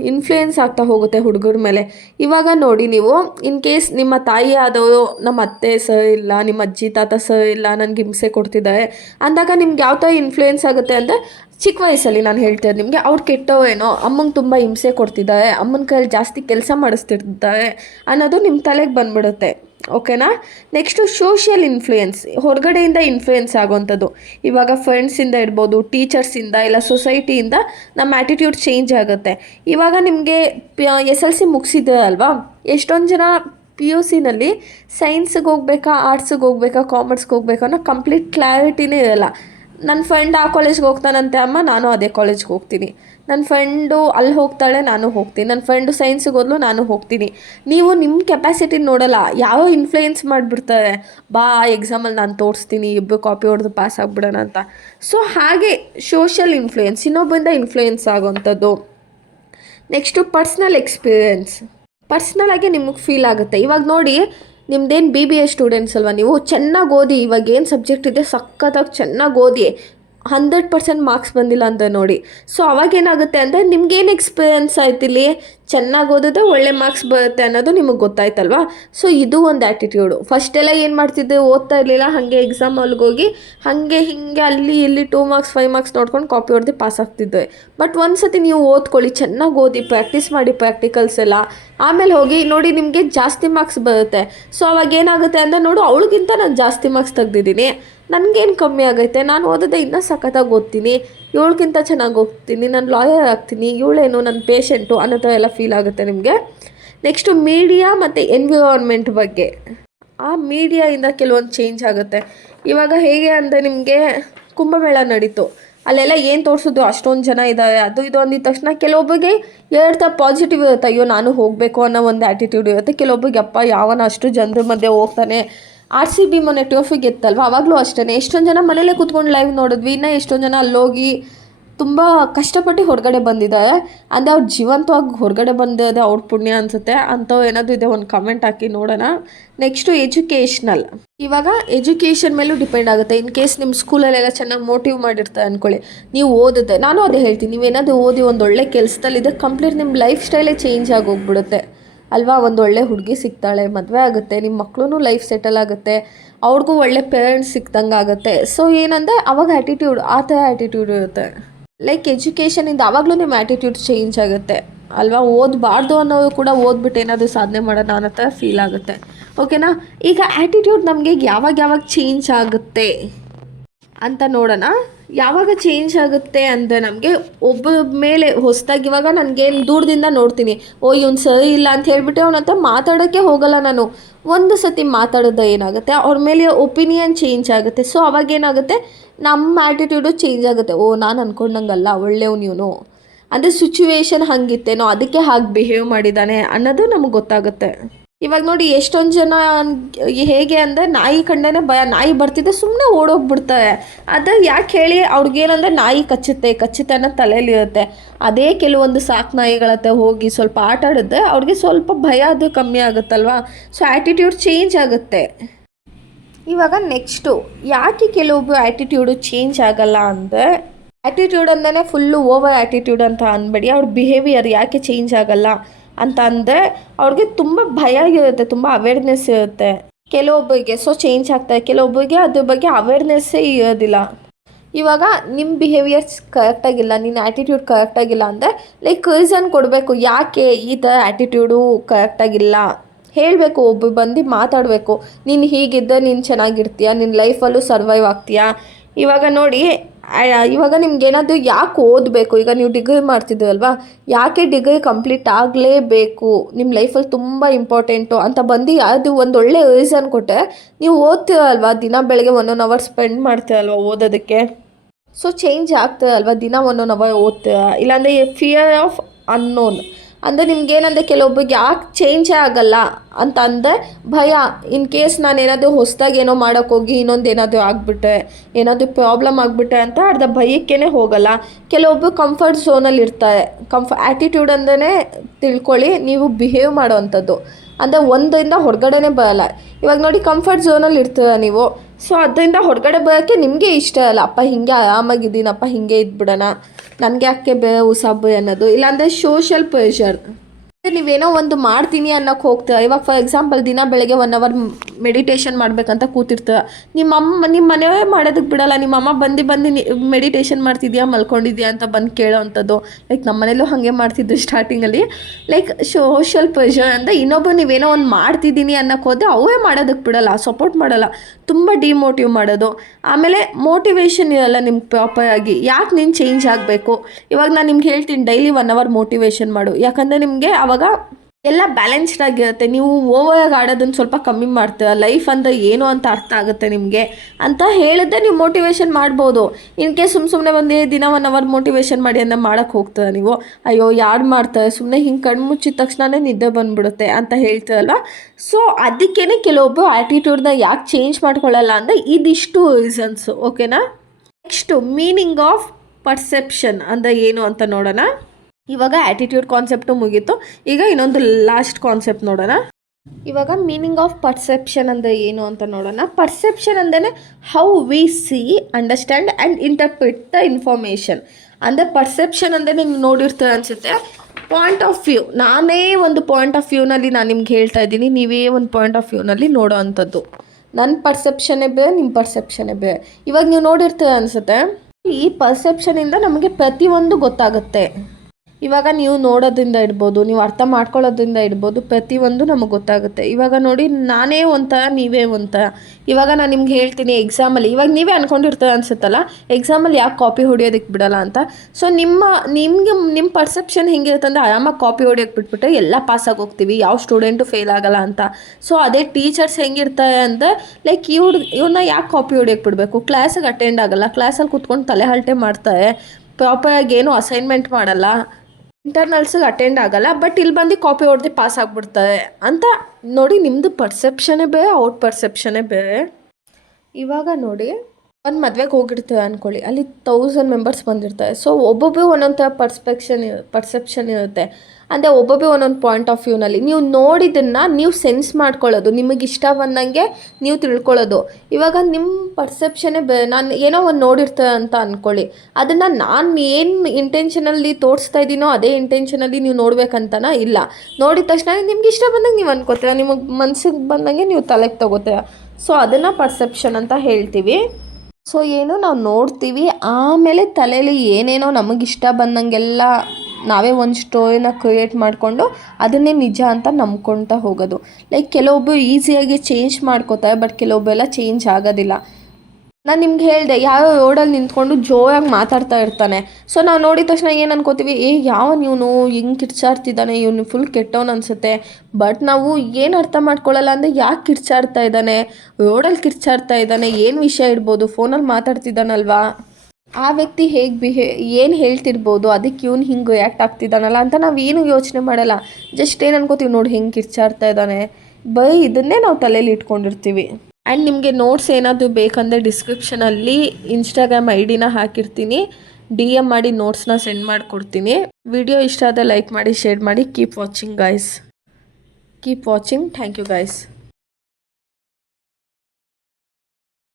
ಇನ್ಫ್ಲೂಯೆನ್ಸ್ ಆಗ್ತಾ ಹೋಗುತ್ತೆ ಹುಡುಗರ ಮೇಲೆ. ಇವಾಗ ನೋಡಿ, ನೀವು ಇನ್ ಕೇಸ್ ನಿಮ್ಮ ತಾಯಿ ಆದವರು ನಮ್ಮ ಅತ್ತೆ ಸರಿ ಇಲ್ಲ, ನಿಮ್ಮ ಅಜ್ಜಿ ತಾತ ಸರಿ ಇಲ್ಲ, ನನಗೆ ಹಿಂಸೆ ಕೊಡ್ತಿದ್ದಾರೆ ಅಂದಾಗ ನಿಮ್ಗೆ ಯಾವ ಥರ ಇನ್ಫ್ಲೂಯೆನ್ಸ್ ಆಗುತ್ತೆ ಅಂದರೆ, ಚಿಕ್ಕ ವಯಸ್ಸಲ್ಲಿ ನಾನು ಹೇಳ್ತಿದ್ದೆ ನಿಮಗೆ, ಅವ್ರು ಕೆಟ್ಟವೇನೋ, ಅಮ್ಮಂಗೆ ತುಂಬ ಹಿಂಸೆ ಕೊಡ್ತಿದ್ದಾರೆ, ಅಮ್ಮನ ಕೈಯಲ್ಲಿ ಜಾಸ್ತಿ ಕೆಲಸ ಮಾಡಿಸ್ತಿರ್ತಾರೆ ಅನ್ನೋದು ನಿಮ್ಮ ತಲೆಗೆ ಬಂದ್ಬಿಡುತ್ತೆ. ಓಕೆನಾ. ನೆಕ್ಸ್ಟು ಸೋಷಿಯಲ್ ಇನ್ಫ್ಲೂಯೆನ್ಸ್, ಹೊರಗಡೆಯಿಂದ ಇನ್ಫ್ಲೂಯೆನ್ಸ್ ಆಗೋವಂಥದ್ದು. ಇವಾಗ ಫ್ರೆಂಡ್ಸಿಂದ ಇರ್ಬೋದು, ಟೀಚರ್ಸಿಂದ, ಇಲ್ಲ ಸೊಸೈಟಿಯಿಂದ ನಮ್ಮ ಆ್ಯಟಿಟ್ಯೂಡ್ ಚೇಂಜ್ ಆಗುತ್ತೆ. ಇವಾಗ ನಿಮಗೆ SLC ಮುಗಿಸಿದ್ರೆ ಅಲ್ವಾ, ಎಷ್ಟೊಂದು ಜನ PUCನಲ್ಲಿ ಸೈನ್ಸಿಗೆ ಹೋಗ್ಬೇಕಾ, ಆರ್ಟ್ಸಿಗೆ ಹೋಗ್ಬೇಕಾ, ಕಾಮರ್ಸ್ಗೆ ಹೋಗ್ಬೇಕಾ ಅನ್ನೋ ಕಂಪ್ಲೀಟ್ ಕ್ಲಾರಿಟಿನೇ ಇರಲ್ಲ. ನನ್ನ ಫ್ರೆಂಡ್ ಆ ಕಾಲೇಜ್ಗೆ ಹೋಗ್ತಾನಂತೆ ಅಮ್ಮ, ನಾನು ಅದೇ ಕಾಲೇಜ್ಗೆ ಹೋಗ್ತೀನಿ. ನನ್ನ ಫ್ರೆಂಡು ಅಲ್ಲಿ ಹೋಗ್ತಾಳೆ, ನಾನು ಹೋಗ್ತೀನಿ. ನನ್ನ ಫ್ರೆಂಡು ಸೈನ್ಸಿಗೆ ಹೋದ್ಲು, ನಾನು ಹೋಗ್ತೀನಿ. ನೀವು ನಿಮ್ಮ ಕೆಪಾಸಿಟಿ ನೋಡಲ್ಲ, ಯಾವ ಇನ್ಫ್ಲೂಯೆನ್ಸ್ ಮಾಡಿಬಿಡ್ತಾರೆ. ಬಾ ಎಕ್ಸಾಮಲ್ಲಿ ನಾನು ತೋರಿಸ್ತೀನಿ, ಇಬ್ಬರು ಕಾಪಿ ಹೊಡೆದು ಪಾಸ್ ಆಗಿಬಿಡೋಣ ಅಂತ. ಸೊ ಹಾಗೆ ಸೋಷಲ್ ಇನ್ಫ್ಲೂಯೆನ್ಸ್, ಇನ್ನೊಬ್ಬರಿಂದ ಇನ್ಫ್ಲೂಯೆನ್ಸ್ ಆಗೋವಂಥದ್ದು. Next personal experience. ಪರ್ಸ್ನಲಾಗಿ ನಿಮಗೆ ಫೀಲ್ ಆಗುತ್ತೆ. ಇವಾಗ ನೋಡಿ, ನಿಮ್ದೇನು BBA ಸ್ಟೂಡೆಂಟ್ಸ್ ಅಲ್ವಾ, ನೀವು ಚೆನ್ನಾಗಿ ಓದಿ, ಇವಾಗ ಏನು ಸಬ್ಜೆಕ್ಟ್ ಇದೆ ಸಖತ್ತಾಗಿ ಚೆನ್ನಾಗಿ ಓದಿ 100% ಮಾರ್ಕ್ಸ್ ಬಂದಿಲ್ಲ ಅಂತ ನೋಡಿ. ಸೊ ಅವಾಗೇನಾಗುತ್ತೆ ಅಂದರೆ ನಿಮ್ಗೇನು ಎಕ್ಸ್ಪೀರಿಯೆನ್ಸ್ ಆಯ್ತು, ಇಲ್ಲಿ ಚೆನ್ನಾಗಿ ಓದಿದ್ರೆ ಒಳ್ಳೆ ಮಾರ್ಕ್ಸ್ ಬರುತ್ತೆ ಅನ್ನೋದು ನಿಮಗೆ ಗೊತ್ತಾಯ್ತಲ್ವಾ. ಸೊ ಇದು ಒಂದು ಆ್ಯಟಿಟ್ಯೂಡು. ಫಸ್ಟೆಲ್ಲ ಏನು ಮಾಡ್ತಿದ್ದೆ, ಓದ್ತಾ ಇರಲಿಲ್ಲ, ಹಾಗೆ ಎಕ್ಸಾಮ್ ಹೋಗಿ ಹಾಗೆ ಹೀಗೆ ಅಲ್ಲಿ ಇಲ್ಲಿ 2 ಮಾರ್ಕ್ಸ್ 5 ಮಾರ್ಕ್ಸ್ ನೋಡ್ಕೊಂಡು ಕಾಪಿ ಹೊಡೆದು ಪಾಸ್ ಆಗ್ತಿದ್ದೆ. ಬಟ್ ಒಂದು ಸತಿ ನೀವು ಓದ್ಕೊಳ್ಳಿ, ಚೆನ್ನಾಗಿ ಓದಿ, ಪ್ರಾಕ್ಟೀಸ್ ಮಾಡಿ ಪ್ರಾಕ್ಟಿಕಲ್ಸ್ ಎಲ್ಲ, ಆಮೇಲೆ ಹೋಗಿ ನೋಡಿ ನಿಮಗೆ ಜಾಸ್ತಿ ಮಾರ್ಕ್ಸ್ ಬರುತ್ತೆ. ಸೊ ಅವಾಗ ಏನಾಗುತ್ತೆ ಅಂದರೆ, ನೋಡು ಅವಳಿಗಿಂತ ನಾನು ಜಾಸ್ತಿ ಮಾರ್ಕ್ಸ್ ತೆಗ್ದಿದ್ದೀನಿ, ನನಗೇನು ಕಮ್ಮಿ ಆಗೈತೆ, ನಾನು ಓದೋದೇ ಇನ್ನೂ ಸಖತ್ತಾಗಿ ಓದ್ತೀನಿ, ಇವಳಿಗಿಂತ ಚೆನ್ನಾಗಿ ಓದ್ತೀನಿ, ನಾನು ಲಾಯರ್ ಆಗ್ತೀನಿ, ಇವಳೇನು ನನ್ನ ಪೇಷೆಂಟು ಅನ್ನೋ ಥರ ಎಲ್ಲ ಫೀಲ್ ಆಗುತ್ತೆ ನಿಮಗೆ. ನೆಕ್ಸ್ಟು ಮೀಡಿಯಾ ಮತ್ತು ಎನ್ವಿರಾನ್ಮೆಂಟ್ ಬಗ್ಗೆ. ಆ ಮೀಡಿಯಾಯಿಂದ ಕೆಲವೊಂದು ಚೇಂಜ್ ಆಗುತ್ತೆ. ಇವಾಗ ಹೇಗೆ ಅಂದರೆ, ನಿಮಗೆ ಕುಂಭಮೇಳ ನಡೀತು, ಅಲ್ಲೆಲ್ಲ ಏನು ತೋರಿಸಿದ್ರು, ಅಷ್ಟೊಂದು ಜನ ಇದ್ದಾರೆ, ಅದು ಇದು ಅಂದಿದ ತಕ್ಷಣ ಕೆಲವೊಬ್ಬರಿಗೆ ಹೇಳ್ತಾ ಪಾಸಿಟಿವ್ ಇರುತ್ತೆ, ಅಯ್ಯೋ ನಾನು ಹೋಗಬೇಕು ಅನ್ನೋ ಒಂದು ಆ್ಯಟಿಟ್ಯೂಡ್ ಇರುತ್ತೆ. ಕೆಲವೊಬ್ಬರಿಗೆ ಅಪ್ಪ ಯಾವನ ಅಷ್ಟು ಜನರ ಮಧ್ಯೆ ಹೋಗ್ತಾನೆ. RCB ಮೊನ್ನೆ ಟ್ರೋಫಿ ಗೆತ್ತಲ್ವ, ಆವಾಗಲೂ ಅಷ್ಟೇ ಎಷ್ಟೊಂದು ಜನ ಮನೇಲೇ ಕೂತ್ಕೊಂಡು ಲೈವ್ ನೋಡಿದ್ವಿ. ಇನ್ನು ಎಷ್ಟೊಂದು ಜನ ಅಲ್ಲೋಗಿ ತುಂಬ ಕಷ್ಟಪಟ್ಟು ಹೊರಗಡೆ ಬಂದಿದ್ದಾರೆ. ಅಂದರೆ ಅವ್ರು ಜೀವಂತವಾಗಿ ಹೊರಗಡೆ ಬಂದಿದೆ, ಅವ್ರ ಪುಣ್ಯ ಅನಿಸುತ್ತೆ. ಅಂಥವು ಏನಾದರೂ ಇದೆ ಒಂದು ಕಮೆಂಟ್ ಹಾಕಿ ನೋಡೋಣ. Next educational. ಇವಾಗ ಎಜುಕೇಷನ್ ಮೇಲೂ ಡಿಪೆಂಡ್ ಆಗುತ್ತೆ. ಇನ್ ಕೇಸ್ ನಿಮ್ಮ ಸ್ಕೂಲಲ್ಲೆಲ್ಲ ಚೆನ್ನಾಗಿ ಮೋಟಿವ್ ಮಾಡಿರ್ತಾರೆ ಅಂದ್ಕೊಳ್ಳಿ, ನೀವು ಓದಿದೆ, ನಾನು ಅದೇ ಹೇಳ್ತೀನಿ, ನೀವೇನಾದರೂ ಓದಿ ಒಂದು ಒಳ್ಳೆ ಕೆಲಸದಲ್ಲಿದ್ದರೆ ಕಂಪ್ಲೀಟ್ ನಿಮ್ಮ ಲೈಫ್ ಸ್ಟೈಲೇ ಚೇಂಜ್ ಆಗೋಗ್ಬಿಡುತ್ತೆ ಅಲ್ವಾ. ಒಂದು ಒಳ್ಳೆ ಹುಡುಗಿ ಸಿಗ್ತಾಳೆ, ಮದುವೆ ಆಗುತ್ತೆ, ನಿಮ್ಮ ಮಕ್ಕಳು ಲೈಫ್ ಸೆಟಲ್ ಆಗುತ್ತೆ, ಅವ್ರಿಗೂ ಒಳ್ಳೆ ಪೇರೆಂಟ್ಸ್ ಸಿಕ್ದಂಗೆ ಆಗುತ್ತೆ. ಸೊ ಏನಂದರೆ ಅವಾಗ ಆ್ಯಟಿಟ್ಯೂಡ್, ಆ ಥರ ಆ್ಯಟಿಟ್ಯೂಡ್ ಇರುತ್ತೆ. ಲೈಕ್ ಎಜುಕೇಷನಿಂದ ಆವಾಗಲೂ ನಿಮ್ಮ ಆ್ಯಟಿಟ್ಯೂಡ್ ಚೇಂಜ್ ಆಗುತ್ತೆ ಅಲ್ವಾ. ಓದಬಾರ್ದು ಅನ್ನೋದು ಕೂಡ ಓದ್ಬಿಟ್ಟು ಏನಾದರೂ ಸಾಧನೆ ಮಾಡೋಣ ಅನ್ನೋ ಥರ ಫೀಲ್ ಆಗುತ್ತೆ. ಓಕೆನಾ. ಈಗ ಆ್ಯಟಿಟ್ಯೂಡ್ ನಮಗೆ ಯಾವಾಗ ಚೇಂಜ್ ಆಗುತ್ತೆ ಅಂತ ನೋಡೋಣ. ಯಾವಾಗ ಚೇಂಜ್ ಆಗುತ್ತೆ ಅಂದರೆ, ನಮಗೆ ಒಬ್ಬ ಮೇಲೆ ಹೊಸದಾಗಿ, ಇವಾಗ ನನಗೇನು ದೂರದಿಂದ ನೋಡ್ತೀನಿ, ಇವ್ನು ಸರಿ ಇಲ್ಲ ಅಂತ ಹೇಳ್ಬಿಟ್ಟು ಅವನ ಹತ್ರ ಮಾತಾಡೋಕ್ಕೆ ಹೋಗಲ್ಲ ನಾನು. ಒಂದು ಸತಿ ಮಾತಾಡೋದು ಏನಾಗುತ್ತೆ, ಅವ್ರ ಮೇಲೆ ಒಪಿನಿಯನ್ ಚೇಂಜ್ ಆಗುತ್ತೆ. ಸೊ ಅವಾಗೇನಾಗುತ್ತೆ, ನಮ್ಮ ಆ್ಯಟಿಟ್ಯೂಡು ಚೇಂಜ್ ಆಗುತ್ತೆ. ನಾನು ಅಂದ್ಕೊಂಡಂಗಲ್ಲ, ಒಳ್ಳೆಯವನು ಇವನು, ಅಂದರೆ ಸಿಚುವೇಶನ್ ಹಾಗಿತ್ತೇನೋ ಅದಕ್ಕೆ ಹಾಗೆ ಬಿಹೇವ್ ಮಾಡಿದ್ದಾನೆ ಅನ್ನೋದು ನಮಗೆ ಗೊತ್ತಾಗುತ್ತೆ. ಇವಾಗ ನೋಡಿ, ಎಷ್ಟೊಂದು ಜನ ಹೇಗೆ ಅಂದರೆ, ನಾಯಿ ಕಂಡೇ ಭಯ, ನಾಯಿ ಬರ್ತಿದ್ದೆ ಸುಮ್ಮನೆ ಓಡೋಗ್ಬಿಡ್ತಾರೆ. ಅದು ಯಾಕೆ ಹೇಳಿ, ಅವ್ರಿಗೇನಂದರೆ ನಾಯಿ ಕಚ್ಚುತ್ತೆ ಅನ್ನೋ ತಲೆಯಲ್ಲಿರುತ್ತೆ. ಅದೇ ಕೆಲವೊಂದು ಸಾಕು ನಾಯಿಗಳ ಹತ್ರ ಹೋಗಿ ಸ್ವಲ್ಪ ಆಟ ಆಡಿದ್ರೆ ಅವ್ರಿಗೆ ಸ್ವಲ್ಪ ಭಯ ಅದು ಕಮ್ಮಿ ಆಗುತ್ತಲ್ವ. ಸೊ ಆ್ಯಟಿಟ್ಯೂಡ್ ಚೇಂಜ್ ಆಗುತ್ತೆ. ಇವಾಗ ನೆಕ್ಸ್ಟು, ಯಾಕೆ ಕೆಲವೊಬ್ಬರು ಆ್ಯಟಿಟ್ಯೂಡು ಚೇಂಜ್ ಆಗಲ್ಲ ಅಂದರೆ, ಆ್ಯಟಿಟ್ಯೂಡ್ ಅಂದೇ ಫುಲ್ಲು ಓವರ್ ಆ್ಯಟಿಟ್ಯೂಡ್ ಅಂತ ಅಂದ್ಬೇಡಿ, ಅವ್ರ ಬಿಹೇವಿಯರ್ ಯಾಕೆ ಚೇಂಜ್ ಆಗಲ್ಲ ಅಂತ ಅಂದರೆ, ಅವ್ರಿಗೆ ತುಂಬ ಭಯ ಇರುತ್ತೆ, ತುಂಬ ಅವೇರ್ನೆಸ್ ಇರುತ್ತೆ ಕೆಲವೊಬ್ಬರಿಗೆ. ಸೊ ಚೇಂಜ್ ಆಗ್ತಾರೆ. ಕೆಲವೊಬ್ಬರಿಗೆ ಅದ್ರ ಬಗ್ಗೆ ಅವೇರ್ನೆಸ್ಸೇ ಇರೋದಿಲ್ಲ. ಇವಾಗ ನಿಮ್ಮ ಬಿಹೇವಿಯರ್ಸ್ ಕರೆಕ್ಟಾಗಿಲ್ಲ, ನಿನ್ನ ಆ್ಯಟಿಟ್ಯೂಡ್ ಕರೆಕ್ಟಾಗಿಲ್ಲ ಅಂದರೆ, ಲೈಕ್ ರೀಸನ್ ಕೊಡಬೇಕು, ಯಾಕೆ ಈ ಥರ ಆ್ಯಟಿಟ್ಯೂಡು ಕರೆಕ್ಟಾಗಿಲ್ಲ ಹೇಳಬೇಕು. ಒಬ್ಬರು ಬಂದು ಮಾತಾಡಬೇಕು, ನೀನು ಹೀಗಿದ್ದರೆ ನೀನು ಚೆನ್ನಾಗಿರ್ತೀಯ, ನಿನ್ನ ಲೈಫಲ್ಲೂ ಸರ್ವೈವ್ ಆಗ್ತೀಯಾ. ಇವಾಗ ನೋಡಿ, ಇವಾಗ ನಿಮ್ಗೇನಾದರೂ ಯಾಕೆ ಓದಬೇಕು, ಈಗ ನೀವು ಡಿಗ್ರಿ ಮಾಡ್ತಿದ್ದೀರಲ್ವಾ, ಯಾಕೆ ಡಿಗ್ರಿ ಕಂಪ್ಲೀಟ್ ಆಗಲೇಬೇಕು, ನಿಮ್ಮ ಲೈಫಲ್ಲಿ ತುಂಬ ಇಂಪಾರ್ಟೆಂಟು ಅಂತ ಬಂದು ಯಾವುದು ಒಂದು ಒಳ್ಳೆ ರೀಸನ್ ಕೊಟ್ಟರೆ ನೀವು ಓದ್ತೀರಲ್ವ, ದಿನ ಬೆಳಗ್ಗೆ 1 ಅವರ್ ಸ್ಪೆಂಡ್ ಮಾಡ್ತೀರಲ್ವ ಓದೋದಕ್ಕೆ. ಸೊ ಚೇಂಜ್ ಆಗ್ತೀರಲ್ವ, ದಿನ 1 ಅವರ್ ಓದ್ತೀರ. ಇಲ್ಲಾಂದರೆ ಫಿಯರ್ ಆಫ್ ಅನ್ನೋನ್ ಅಂದರೆ, ನಿಮ್ಗೇನಂದರೆ ಕೆಲವೊಬ್ಬರಿಗೆ ಯಾಕೆ ಚೇಂಜೇ ಆಗಲ್ಲ ಅಂತ ಅಂದರೆ ಭಯ. ಇನ್ ಕೇಸ್ ನಾನು ಏನಾದರೂ ಹೊಸದಾಗಿ ಏನೋ ಮಾಡೋಕ್ಕೋಗಿ ಇನ್ನೊಂದು ಏನಾದರೂ ಆಗಿಬಿಟ್ಟೆ, ಏನಾದರೂ ಪ್ರಾಬ್ಲಮ್ ಆಗಿಬಿಟ್ಟೆ ಅಂತ ಅರ್ಧ ಭಯಕ್ಕೇ ಹೋಗಲ್ಲ. ಕೆಲವೊಬ್ಬರು ಕಂಫರ್ಟ್ ಝೋನಲ್ಲಿ ಇರ್ತಾರೆ. ಆ್ಯಟಿಟ್ಯೂಡ್ ಅಂದೇ ತಿಳ್ಕೊಳ್ಳಿ, ನೀವು ಬಿಹೇವ್ ಮಾಡೋವಂಥದ್ದು ಅಂದರೆ ಒಂದರಿಂದ ಹೊರಗಡೆನೇ ಬರೋಲ್ಲ. ಇವಾಗ ನೋಡಿ, ಕಂಫರ್ಟ್ ಝೋನಲ್ಲಿ ಇರ್ತೀರ ನೀವು, ಸೊ ಅದರಿಂದ ಹೊರಗಡೆ ಬರೋಕ್ಕೆ ನಿಮಗೆ ಇಷ್ಟ ಇಲ್ಲ. ಅಪ್ಪ ಹೀಗೆ ಆರಾಮಾಗಿದ್ದೀನಪ್ಪ, ಹೀಗೆ ಇದ್ಬಿಡೋಣ, ನನಗೆ ಯಾಕೆ ಬೇರೆ ಉಸಾಬು ಅನ್ನೋದು. ಇಲ್ಲಾಂದರೆ ಸೋಷಿಯಲ್ ಪ್ರೆಷರ್, ನೀವೇನೋ ಒಂದು ಮಾಡ್ತೀನಿ ಅನ್ನೋಕ್ಕೆ ಹೋಗ್ತೀರ. ಇವಾಗ ಫಾರ್ ಎಕ್ಸಾಂಪಲ್, ದಿನ ಬೆಳಗ್ಗೆ 1 ಅವರ್ ಮೆಡಿಟೇಷನ್ ಮಾಡಬೇಕಂತ ಕೂತಿರ್ತೀರ, ನಿಮ್ಮ ಮನೆಯವೇ ಮಾಡೋದಕ್ಕೆ ಬಿಡೋಲ್ಲ. ನಿಮ್ಮಮ್ಮ ಬಂದು ಮೆಡಿಟೇಷನ್ ಮಾಡ್ತಿದ್ಯಾ, ಮಲ್ಕೊಂಡಿದ್ಯಾ ಅಂತ ಬಂದು ಕೇಳೋವಂಥದ್ದು. ಲೈಕ್ ನಮ್ಮ ಮನೇಲೂ ಹಾಗೆ ಮಾಡ್ತಿದ್ರು ಸ್ಟಾರ್ಟಿಂಗಲ್ಲಿ. ಲೈಕ್ ಸೋಷಿಯಲ್ ಪ್ರೆಷರ್ ಅಂದರೆ, ಇನ್ನೊಬ್ಬರು ನೀವೇನೋ ಒಂದು ಮಾಡ್ತಿದ್ದೀನಿ ಅನ್ನೋಕ್ಕೆ ಹೋದರೆ ಅವರೇ ಮಾಡೋದಕ್ಕೆ ಬಿಡೋಲ್ಲ, ಸಪೋರ್ಟ್ ಮಾಡೋಲ್ಲ, ತುಂಬ ಡಿಮೋಟಿವ್ ಮಾಡೋದು. ಆಮೇಲೆ ಮೋಟಿವೇಶನ್ ಇರಲ್ಲ ನಿಮ್ಗೆ ಪ್ರಾಪರಾಗಿ. ಯಾಕೆ ನೀನು ಚೇಂಜ್ ಆಗಬೇಕು. ಇವಾಗ ನಾನು ನಿಮ್ಗೆ ಹೇಳ್ತೀನಿ, ಡೈಲಿ 1 ಅವರ್ ಮೋಟಿವೇಶನ್ ಮಾಡು, ಯಾಕಂದರೆ ನಿಮಗೆ ಆವಾಗ ಎಲ್ಲ ಬ್ಯಾಲೆನ್ಸ್ಡ್ ಆಗಿರುತ್ತೆ. ನೀವು ಓವರಾಗಿ ಆಡೋದನ್ನು ಸ್ವಲ್ಪ ಕಮ್ಮಿ ಮಾಡ್ತೀರ, ಲೈಫ್ ಅಂದರೆ ಏನು ಅಂತ ಅರ್ಥ ಆಗುತ್ತೆ ನಿಮಗೆ ಅಂತ ಹೇಳಿದ್ರೆ ನೀವು ಮೋಟಿವೇಶನ್ ಮಾಡ್ಬೋದು. ಇನ್ ಕೇಸ್ ಸುಮ್ಮನೆ ಬಂದು ದಿನ 1 ಅವರ್ ಮೋಟಿವೇಶನ್ ಮಾಡಿ ಅಂತ ಮಾಡೋಕ್ಕೆ ಹೋಗ್ತದೆ ನೀವು, ಅಯ್ಯೋ ಯಾರು ಮಾಡ್ತಾರೆ ಸುಮ್ಮನೆ ಹಿಂಗೆ ಕಣ್ಣು ಮುಚ್ಚಿದ ತಕ್ಷಣವೇ ನಿದ್ದೆ ಬಂದುಬಿಡುತ್ತೆ ಅಂತ ಹೇಳ್ತೀರಲ್ವ. ಸೊ ಅದಕ್ಕೇ ಕೆಲವೊಬ್ಬರು ಆ್ಯಟಿಟ್ಯೂಡ್ನ ಯಾಕೆ ಚೇಂಜ್ ಮಾಡ್ಕೊಳ್ಳಲ್ಲ ಅಂದರೆ ಇದಿಷ್ಟು ರೀಸನ್ಸು. ಓಕೆನಾ. ನೆಕ್ಸ್ಟು ಮೀನಿಂಗ್ ಆಫ್ ಪರ್ಸೆಪ್ಷನ್ ಅಂದರೆ ಏನು ಅಂತ ನೋಡೋಣ. ಇವಾಗ ಆ್ಯಟಿಟ್ಯೂಡ್ ಕಾನ್ಸೆಪ್ಟು ಮುಗೀತು. ಈಗ ಇನ್ನೊಂದು ಲಾಸ್ಟ್ ಕಾನ್ಸೆಪ್ಟ್ ನೋಡೋಣ. ಇವಾಗ ಮೀನಿಂಗ್ ಆಫ್ ಪರ್ಸೆಪ್ಷನ್ ಅಂದರೆ ಏನು ಅಂತ ನೋಡೋಣ. ಪರ್ಸೆಪ್ಷನ್ ಅಂದರೆ how we C, understand and interpret the information. ಅಂದರೆ ಪರ್ಸೆಪ್ಷನ್ ಅಂದರೆ ನಿಮ್ಗೆ ನೋಡಿರ್ತಾರೆ ಅನಿಸುತ್ತೆ, ಪಾಯಿಂಟ್ ಆಫ್ ವ್ಯೂ. ನಾನೇ ಒಂದು ಪಾಯಿಂಟ್ ಆಫ್ ವ್ಯೂನಲ್ಲಿ ನಾನು ನಿಮ್ಗೆ ಹೇಳ್ತಾ ಇದ್ದೀನಿ, ನೀವೇ ಒಂದು ಪಾಯಿಂಟ್ ಆಫ್ ವ್ಯೂನಲ್ಲಿ ನೋಡೋ ಅಂಥದ್ದು. ನನ್ನ ಪರ್ಸೆಪ್ಷನ್ನೇ ಬೇರೆ, ನಿಮ್ಮ ಪರ್ಸೆಪ್ಷನ್ನೇ ಬೇರೆ. ಇವಾಗ ನೀವು ನೋಡಿರ್ತೀರ ಅನಿಸುತ್ತೆ. ಈ ಪರ್ಸೆಪ್ಷನಿಂದ ನಮಗೆ ಪ್ರತಿಯೊಂದು ಗೊತ್ತಾಗುತ್ತೆ. ಇವಾಗ ನೀವು ನೋಡೋದ್ರಿಂದ ಇಡ್ಬೋದು, ನೀವು ಅರ್ಥ ಮಾಡ್ಕೊಳ್ಳೋದ್ರಿಂದ ಇಡ್ಬೋದು, ಪ್ರತಿಯೊಂದು ನಮಗೆ ಗೊತ್ತಾಗುತ್ತೆ. ಇವಾಗ ನೋಡಿ, ನಾನೇ ಒಂಥರ ನೀವೇ ಒಂಥರ. ಇವಾಗ ನಾನು ನಿಮ್ಗೆ ಹೇಳ್ತೀನಿ ಎಕ್ಸಾಮಲ್ಲಿ, ಇವಾಗ ನೀವೇ ಅಂದ್ಕೊಂಡಿರ್ತಾರೆ ಅನಿಸುತ್ತಲ್ಲ ಎಕ್ಸಾಮಲ್ಲಿ ಯಾಕೆ ಕಾಪಿ ಹೊಡಿಯೋದಕ್ಕೆ ಬಿಡೋಲ್ಲ ಅಂತ. ಸೊ ನಿಮ್ಮ ಪರ್ಸೆಪ್ಷನ್ ಹೆಂಗಿರುತ್ತೆ ಅಂದರೆ ಆರಾಮಾಗಿ ಕಾಪಿ ಹೊಡಿಯೋಕ್ಕೆ ಬಿಟ್ಬಿಟ್ಟು ಎಲ್ಲ ಪಾಸಾಗಿ ಹೋಗ್ತೀವಿ, ಯಾವ ಸ್ಟೂಡೆಂಟು ಫೇಲ್ ಆಗಲ್ಲ ಅಂತ. ಸೊ ಅದೇ ಟೀಚರ್ಸ್ ಹೆಂಗಿರ್ತಾರೆ ಅಂದರೆ ಲೈಕ್ ಇವ್ರನ್ನ ಯಾಕೆ ಕಾಪಿ ಹೊಡಿಯೋಕ್ಕೆ ಬಿಡಬೇಕು, ಕ್ಲಾಸಿಗೆ ಅಟೆಂಡ್ ಆಗಲ್ಲ, ಕ್ಲಾಸಲ್ಲಿ ಕೂತ್ಕೊಂಡು ತಲೆ ಹಲ್ಟೆ ಮಾಡ್ತಾರೆ, ಪ್ರಾಪರಾಗಿ ಏನು ಅಸೈನ್ಮೆಂಟ್ ಮಾಡಲ್ಲ, ಇಂಟರ್ನಲ್ಸಿಗೆ ಅಟೆಂಡ್ ಆಗಲ್ಲ, ಬಟ್ ಇಲ್ಲಿ ಬಂದು ಕಾಪಿ ಹೊಡೆದು ಪಾಸ್ ಆಗಿಬಿಡ್ತಾರೆ ಅಂತ. ನೋಡಿ, ನಿಮ್ಮದು ಪರ್ಸೆಪ್ಷನ್ನೇ ಬೇರೆ, ಔಟ್ ಪರ್ಸೆಪ್ಷನ್ನೇ ಬೇರೆ. ಇವಾಗ ನೋಡಿ, ಒಂದು ಮದುವೆಗೆ ಹೋಗಿರ್ತೀವಿ ಅಂದ್ಕೊಳ್ಳಿ, ಅಲ್ಲಿ 1000 ಮೆಂಬರ್ಸ್ ಬಂದಿರ್ತಾರೆ. ಸೊ ಒಬ್ಬೊಬ್ಬರು ಒಂದೊಂದು ಥರ ಪರ್ಸೆಪ್ಷನ್ ಇರುತ್ತೆ. ಅಂದರೆ ಒಬ್ಬೊಬ್ಬರು ಒಂದೊಂದು ಪಾಯಿಂಟ್ ಆಫ್ ವ್ಯೂನಲ್ಲಿ ನೀವು ನೋಡಿದ್ದನ್ನು ನೀವು ಸೆನ್ಸ್ ಮಾಡ್ಕೊಳ್ಳೋದು, ನಿಮಗೆ ಇಷ್ಟ ಬಂದಂಗೆ ನೀವು ತಿಳ್ಕೊಳ್ಳೋದು. ಇವಾಗ ನಿಮ್ಮ ಪರ್ಸೆಪ್ಷನ್ನೇ ನಾನು ಏನೋ ಒಂದು ನೋಡಿರ್ತಾರೆ ಅಂತ ಅಂದ್ಕೊಳ್ಳಿ, ಅದನ್ನು ನಾನು ಏನು ಇಂಟೆನ್ಷನಲ್ಲಿ ತೋರಿಸ್ತಾ ಇದ್ದೀನೋ ಅದೇ ಇಂಟೆನ್ಷನಲ್ಲಿ ನೀವು ನೋಡ್ಬೇಕಂತನ ಇಲ್ಲ. ನೋಡಿದ ತಕ್ಷಣ ನಿಮ್ಗೆ ಇಷ್ಟ ಬಂದಂಗೆ ನೀವು ಅನ್ಕೋತೀರ, ನಿಮಗೆ ಮನ್ಸಿಗೆ ಬಂದಂಗೆ ನೀವು ತಲೆಗೆ ತಗೋತೀರ. ಸೊ ಅದನ್ನು ಪರ್ಸೆಪ್ಷನ್ ಅಂತ ಹೇಳ್ತೀವಿ. ಸೊ ಏನು ನಾವು ನೋಡ್ತೀವಿ, ಆಮೇಲೆ ತಲೆಯಲ್ಲಿ ಏನೇನೋ ನಮಗಿಷ್ಟ ಬಂದಂಗೆಲ್ಲ ನಾವೇ ಒಂದು ಸ್ಟೋರಿನ ಕ್ರಿಯೇಟ್ ಮಾಡಿಕೊಂಡು ಅದನ್ನೇ ನಿಜ ಅಂತ ನಂಬ್ಕೊಳ್ತಾ ಹೋಗೋದು. ಲೈಕ್ ಕೆಲವೊಬ್ಬರು ಈಸಿಯಾಗಿ ಚೇಂಜ್ ಮಾಡ್ಕೋತಾರೆ, ಬಟ್ ಕೆಲವೊಬ್ಬೆಲ್ಲ ಚೇಂಜ್ ಆಗೋದಿಲ್ಲ. ನಾನು ನಿಮ್ಗೆ ಹೇಳಿದೆ, ಯಾರೋ ರೋಡಲ್ಲಿ ನಿಂತ್ಕೊಂಡು ಜೋರಾಗಿ ಮಾತಾಡ್ತಾ ಇರ್ತಾನೆ. ಸೊ ನಾವು ನೋಡಿದ ತಕ್ಷಣ ಏನು ಅನ್ಕೋತೀವಿ, ಇವನು ಹಿಂಗೆ ಕಿರ್ಚಾಡ್ತಿದ್ದಾನೆ, ಇವನು ಫುಲ್ ಕೆಟ್ಟವನು ಅನಿಸುತ್ತೆ. ಬಟ್ ನಾವು ಏನು ಅರ್ಥ ಮಾಡ್ಕೊಳ್ಳಲ್ಲ ಅಂದರೆ ಯಾಕೆ ಕಿರ್ಚಾಡ್ತಾ ಇದ್ದಾನೆ, ರೋಡಲ್ಲಿ ಕಿರ್ಚಾಡ್ತಾ ಇದ್ದಾನೆ, ಏನು ವಿಷಯ ಇರ್ಬೋದು, ಫೋನಲ್ಲಿ ಮಾತಾಡ್ತಿದ್ದಾನಲ್ವಾ, ಆ ವ್ಯಕ್ತಿ ಹೇಗೆ ಏನು ಹೇಳ್ತಿರ್ಬೋದು, ಅದಕ್ಕೆ ಇವ್ನು ಹಿಂಗೆ ರಿಯಾಕ್ಟ್ ಆಗ್ತಿದ್ದಾನಲ್ಲ ಅಂತ ನಾವು ಏನು ಯೋಚನೆ ಮಾಡಲ್ಲ. ಜಸ್ಟ್ ಏನು ಅನ್ಕೋತೀವಿ, ನೋಡಿ ಹೆಂಗೆ ಕಿರ್ಚಾಡ್ತಾ ಇದ್ದಾನೆ, ಇದನ್ನೇ ನಾವು ತಲೆಯಲ್ಲಿ ಇಟ್ಕೊಂಡಿರ್ತೀವಿ. ಆ್ಯಂಡ್ ನಿಮಗೆ ನೋಟ್ಸ್ ಏನಾದರೂ ಬೇಕಂದರೆ ಡಿಸ್ಕ್ರಿಪ್ಷನಲ್ಲಿ ಇನ್ಸ್ಟಾಗ್ರಾಮ್ ID ಹಾಕಿರ್ತೀನಿ, DM ಮಾಡಿ ನೋಟ್ಸ್ನ ಸೆಂಡ್ ಮಾಡಿಕೊಡ್ತೀನಿ. ವಿಡಿಯೋ ಇಷ್ಟ ಆದರೆ ಲೈಕ್ ಮಾಡಿ, ಶೇರ್ ಮಾಡಿ. Keep watching guys, keep watching. Thank you guys.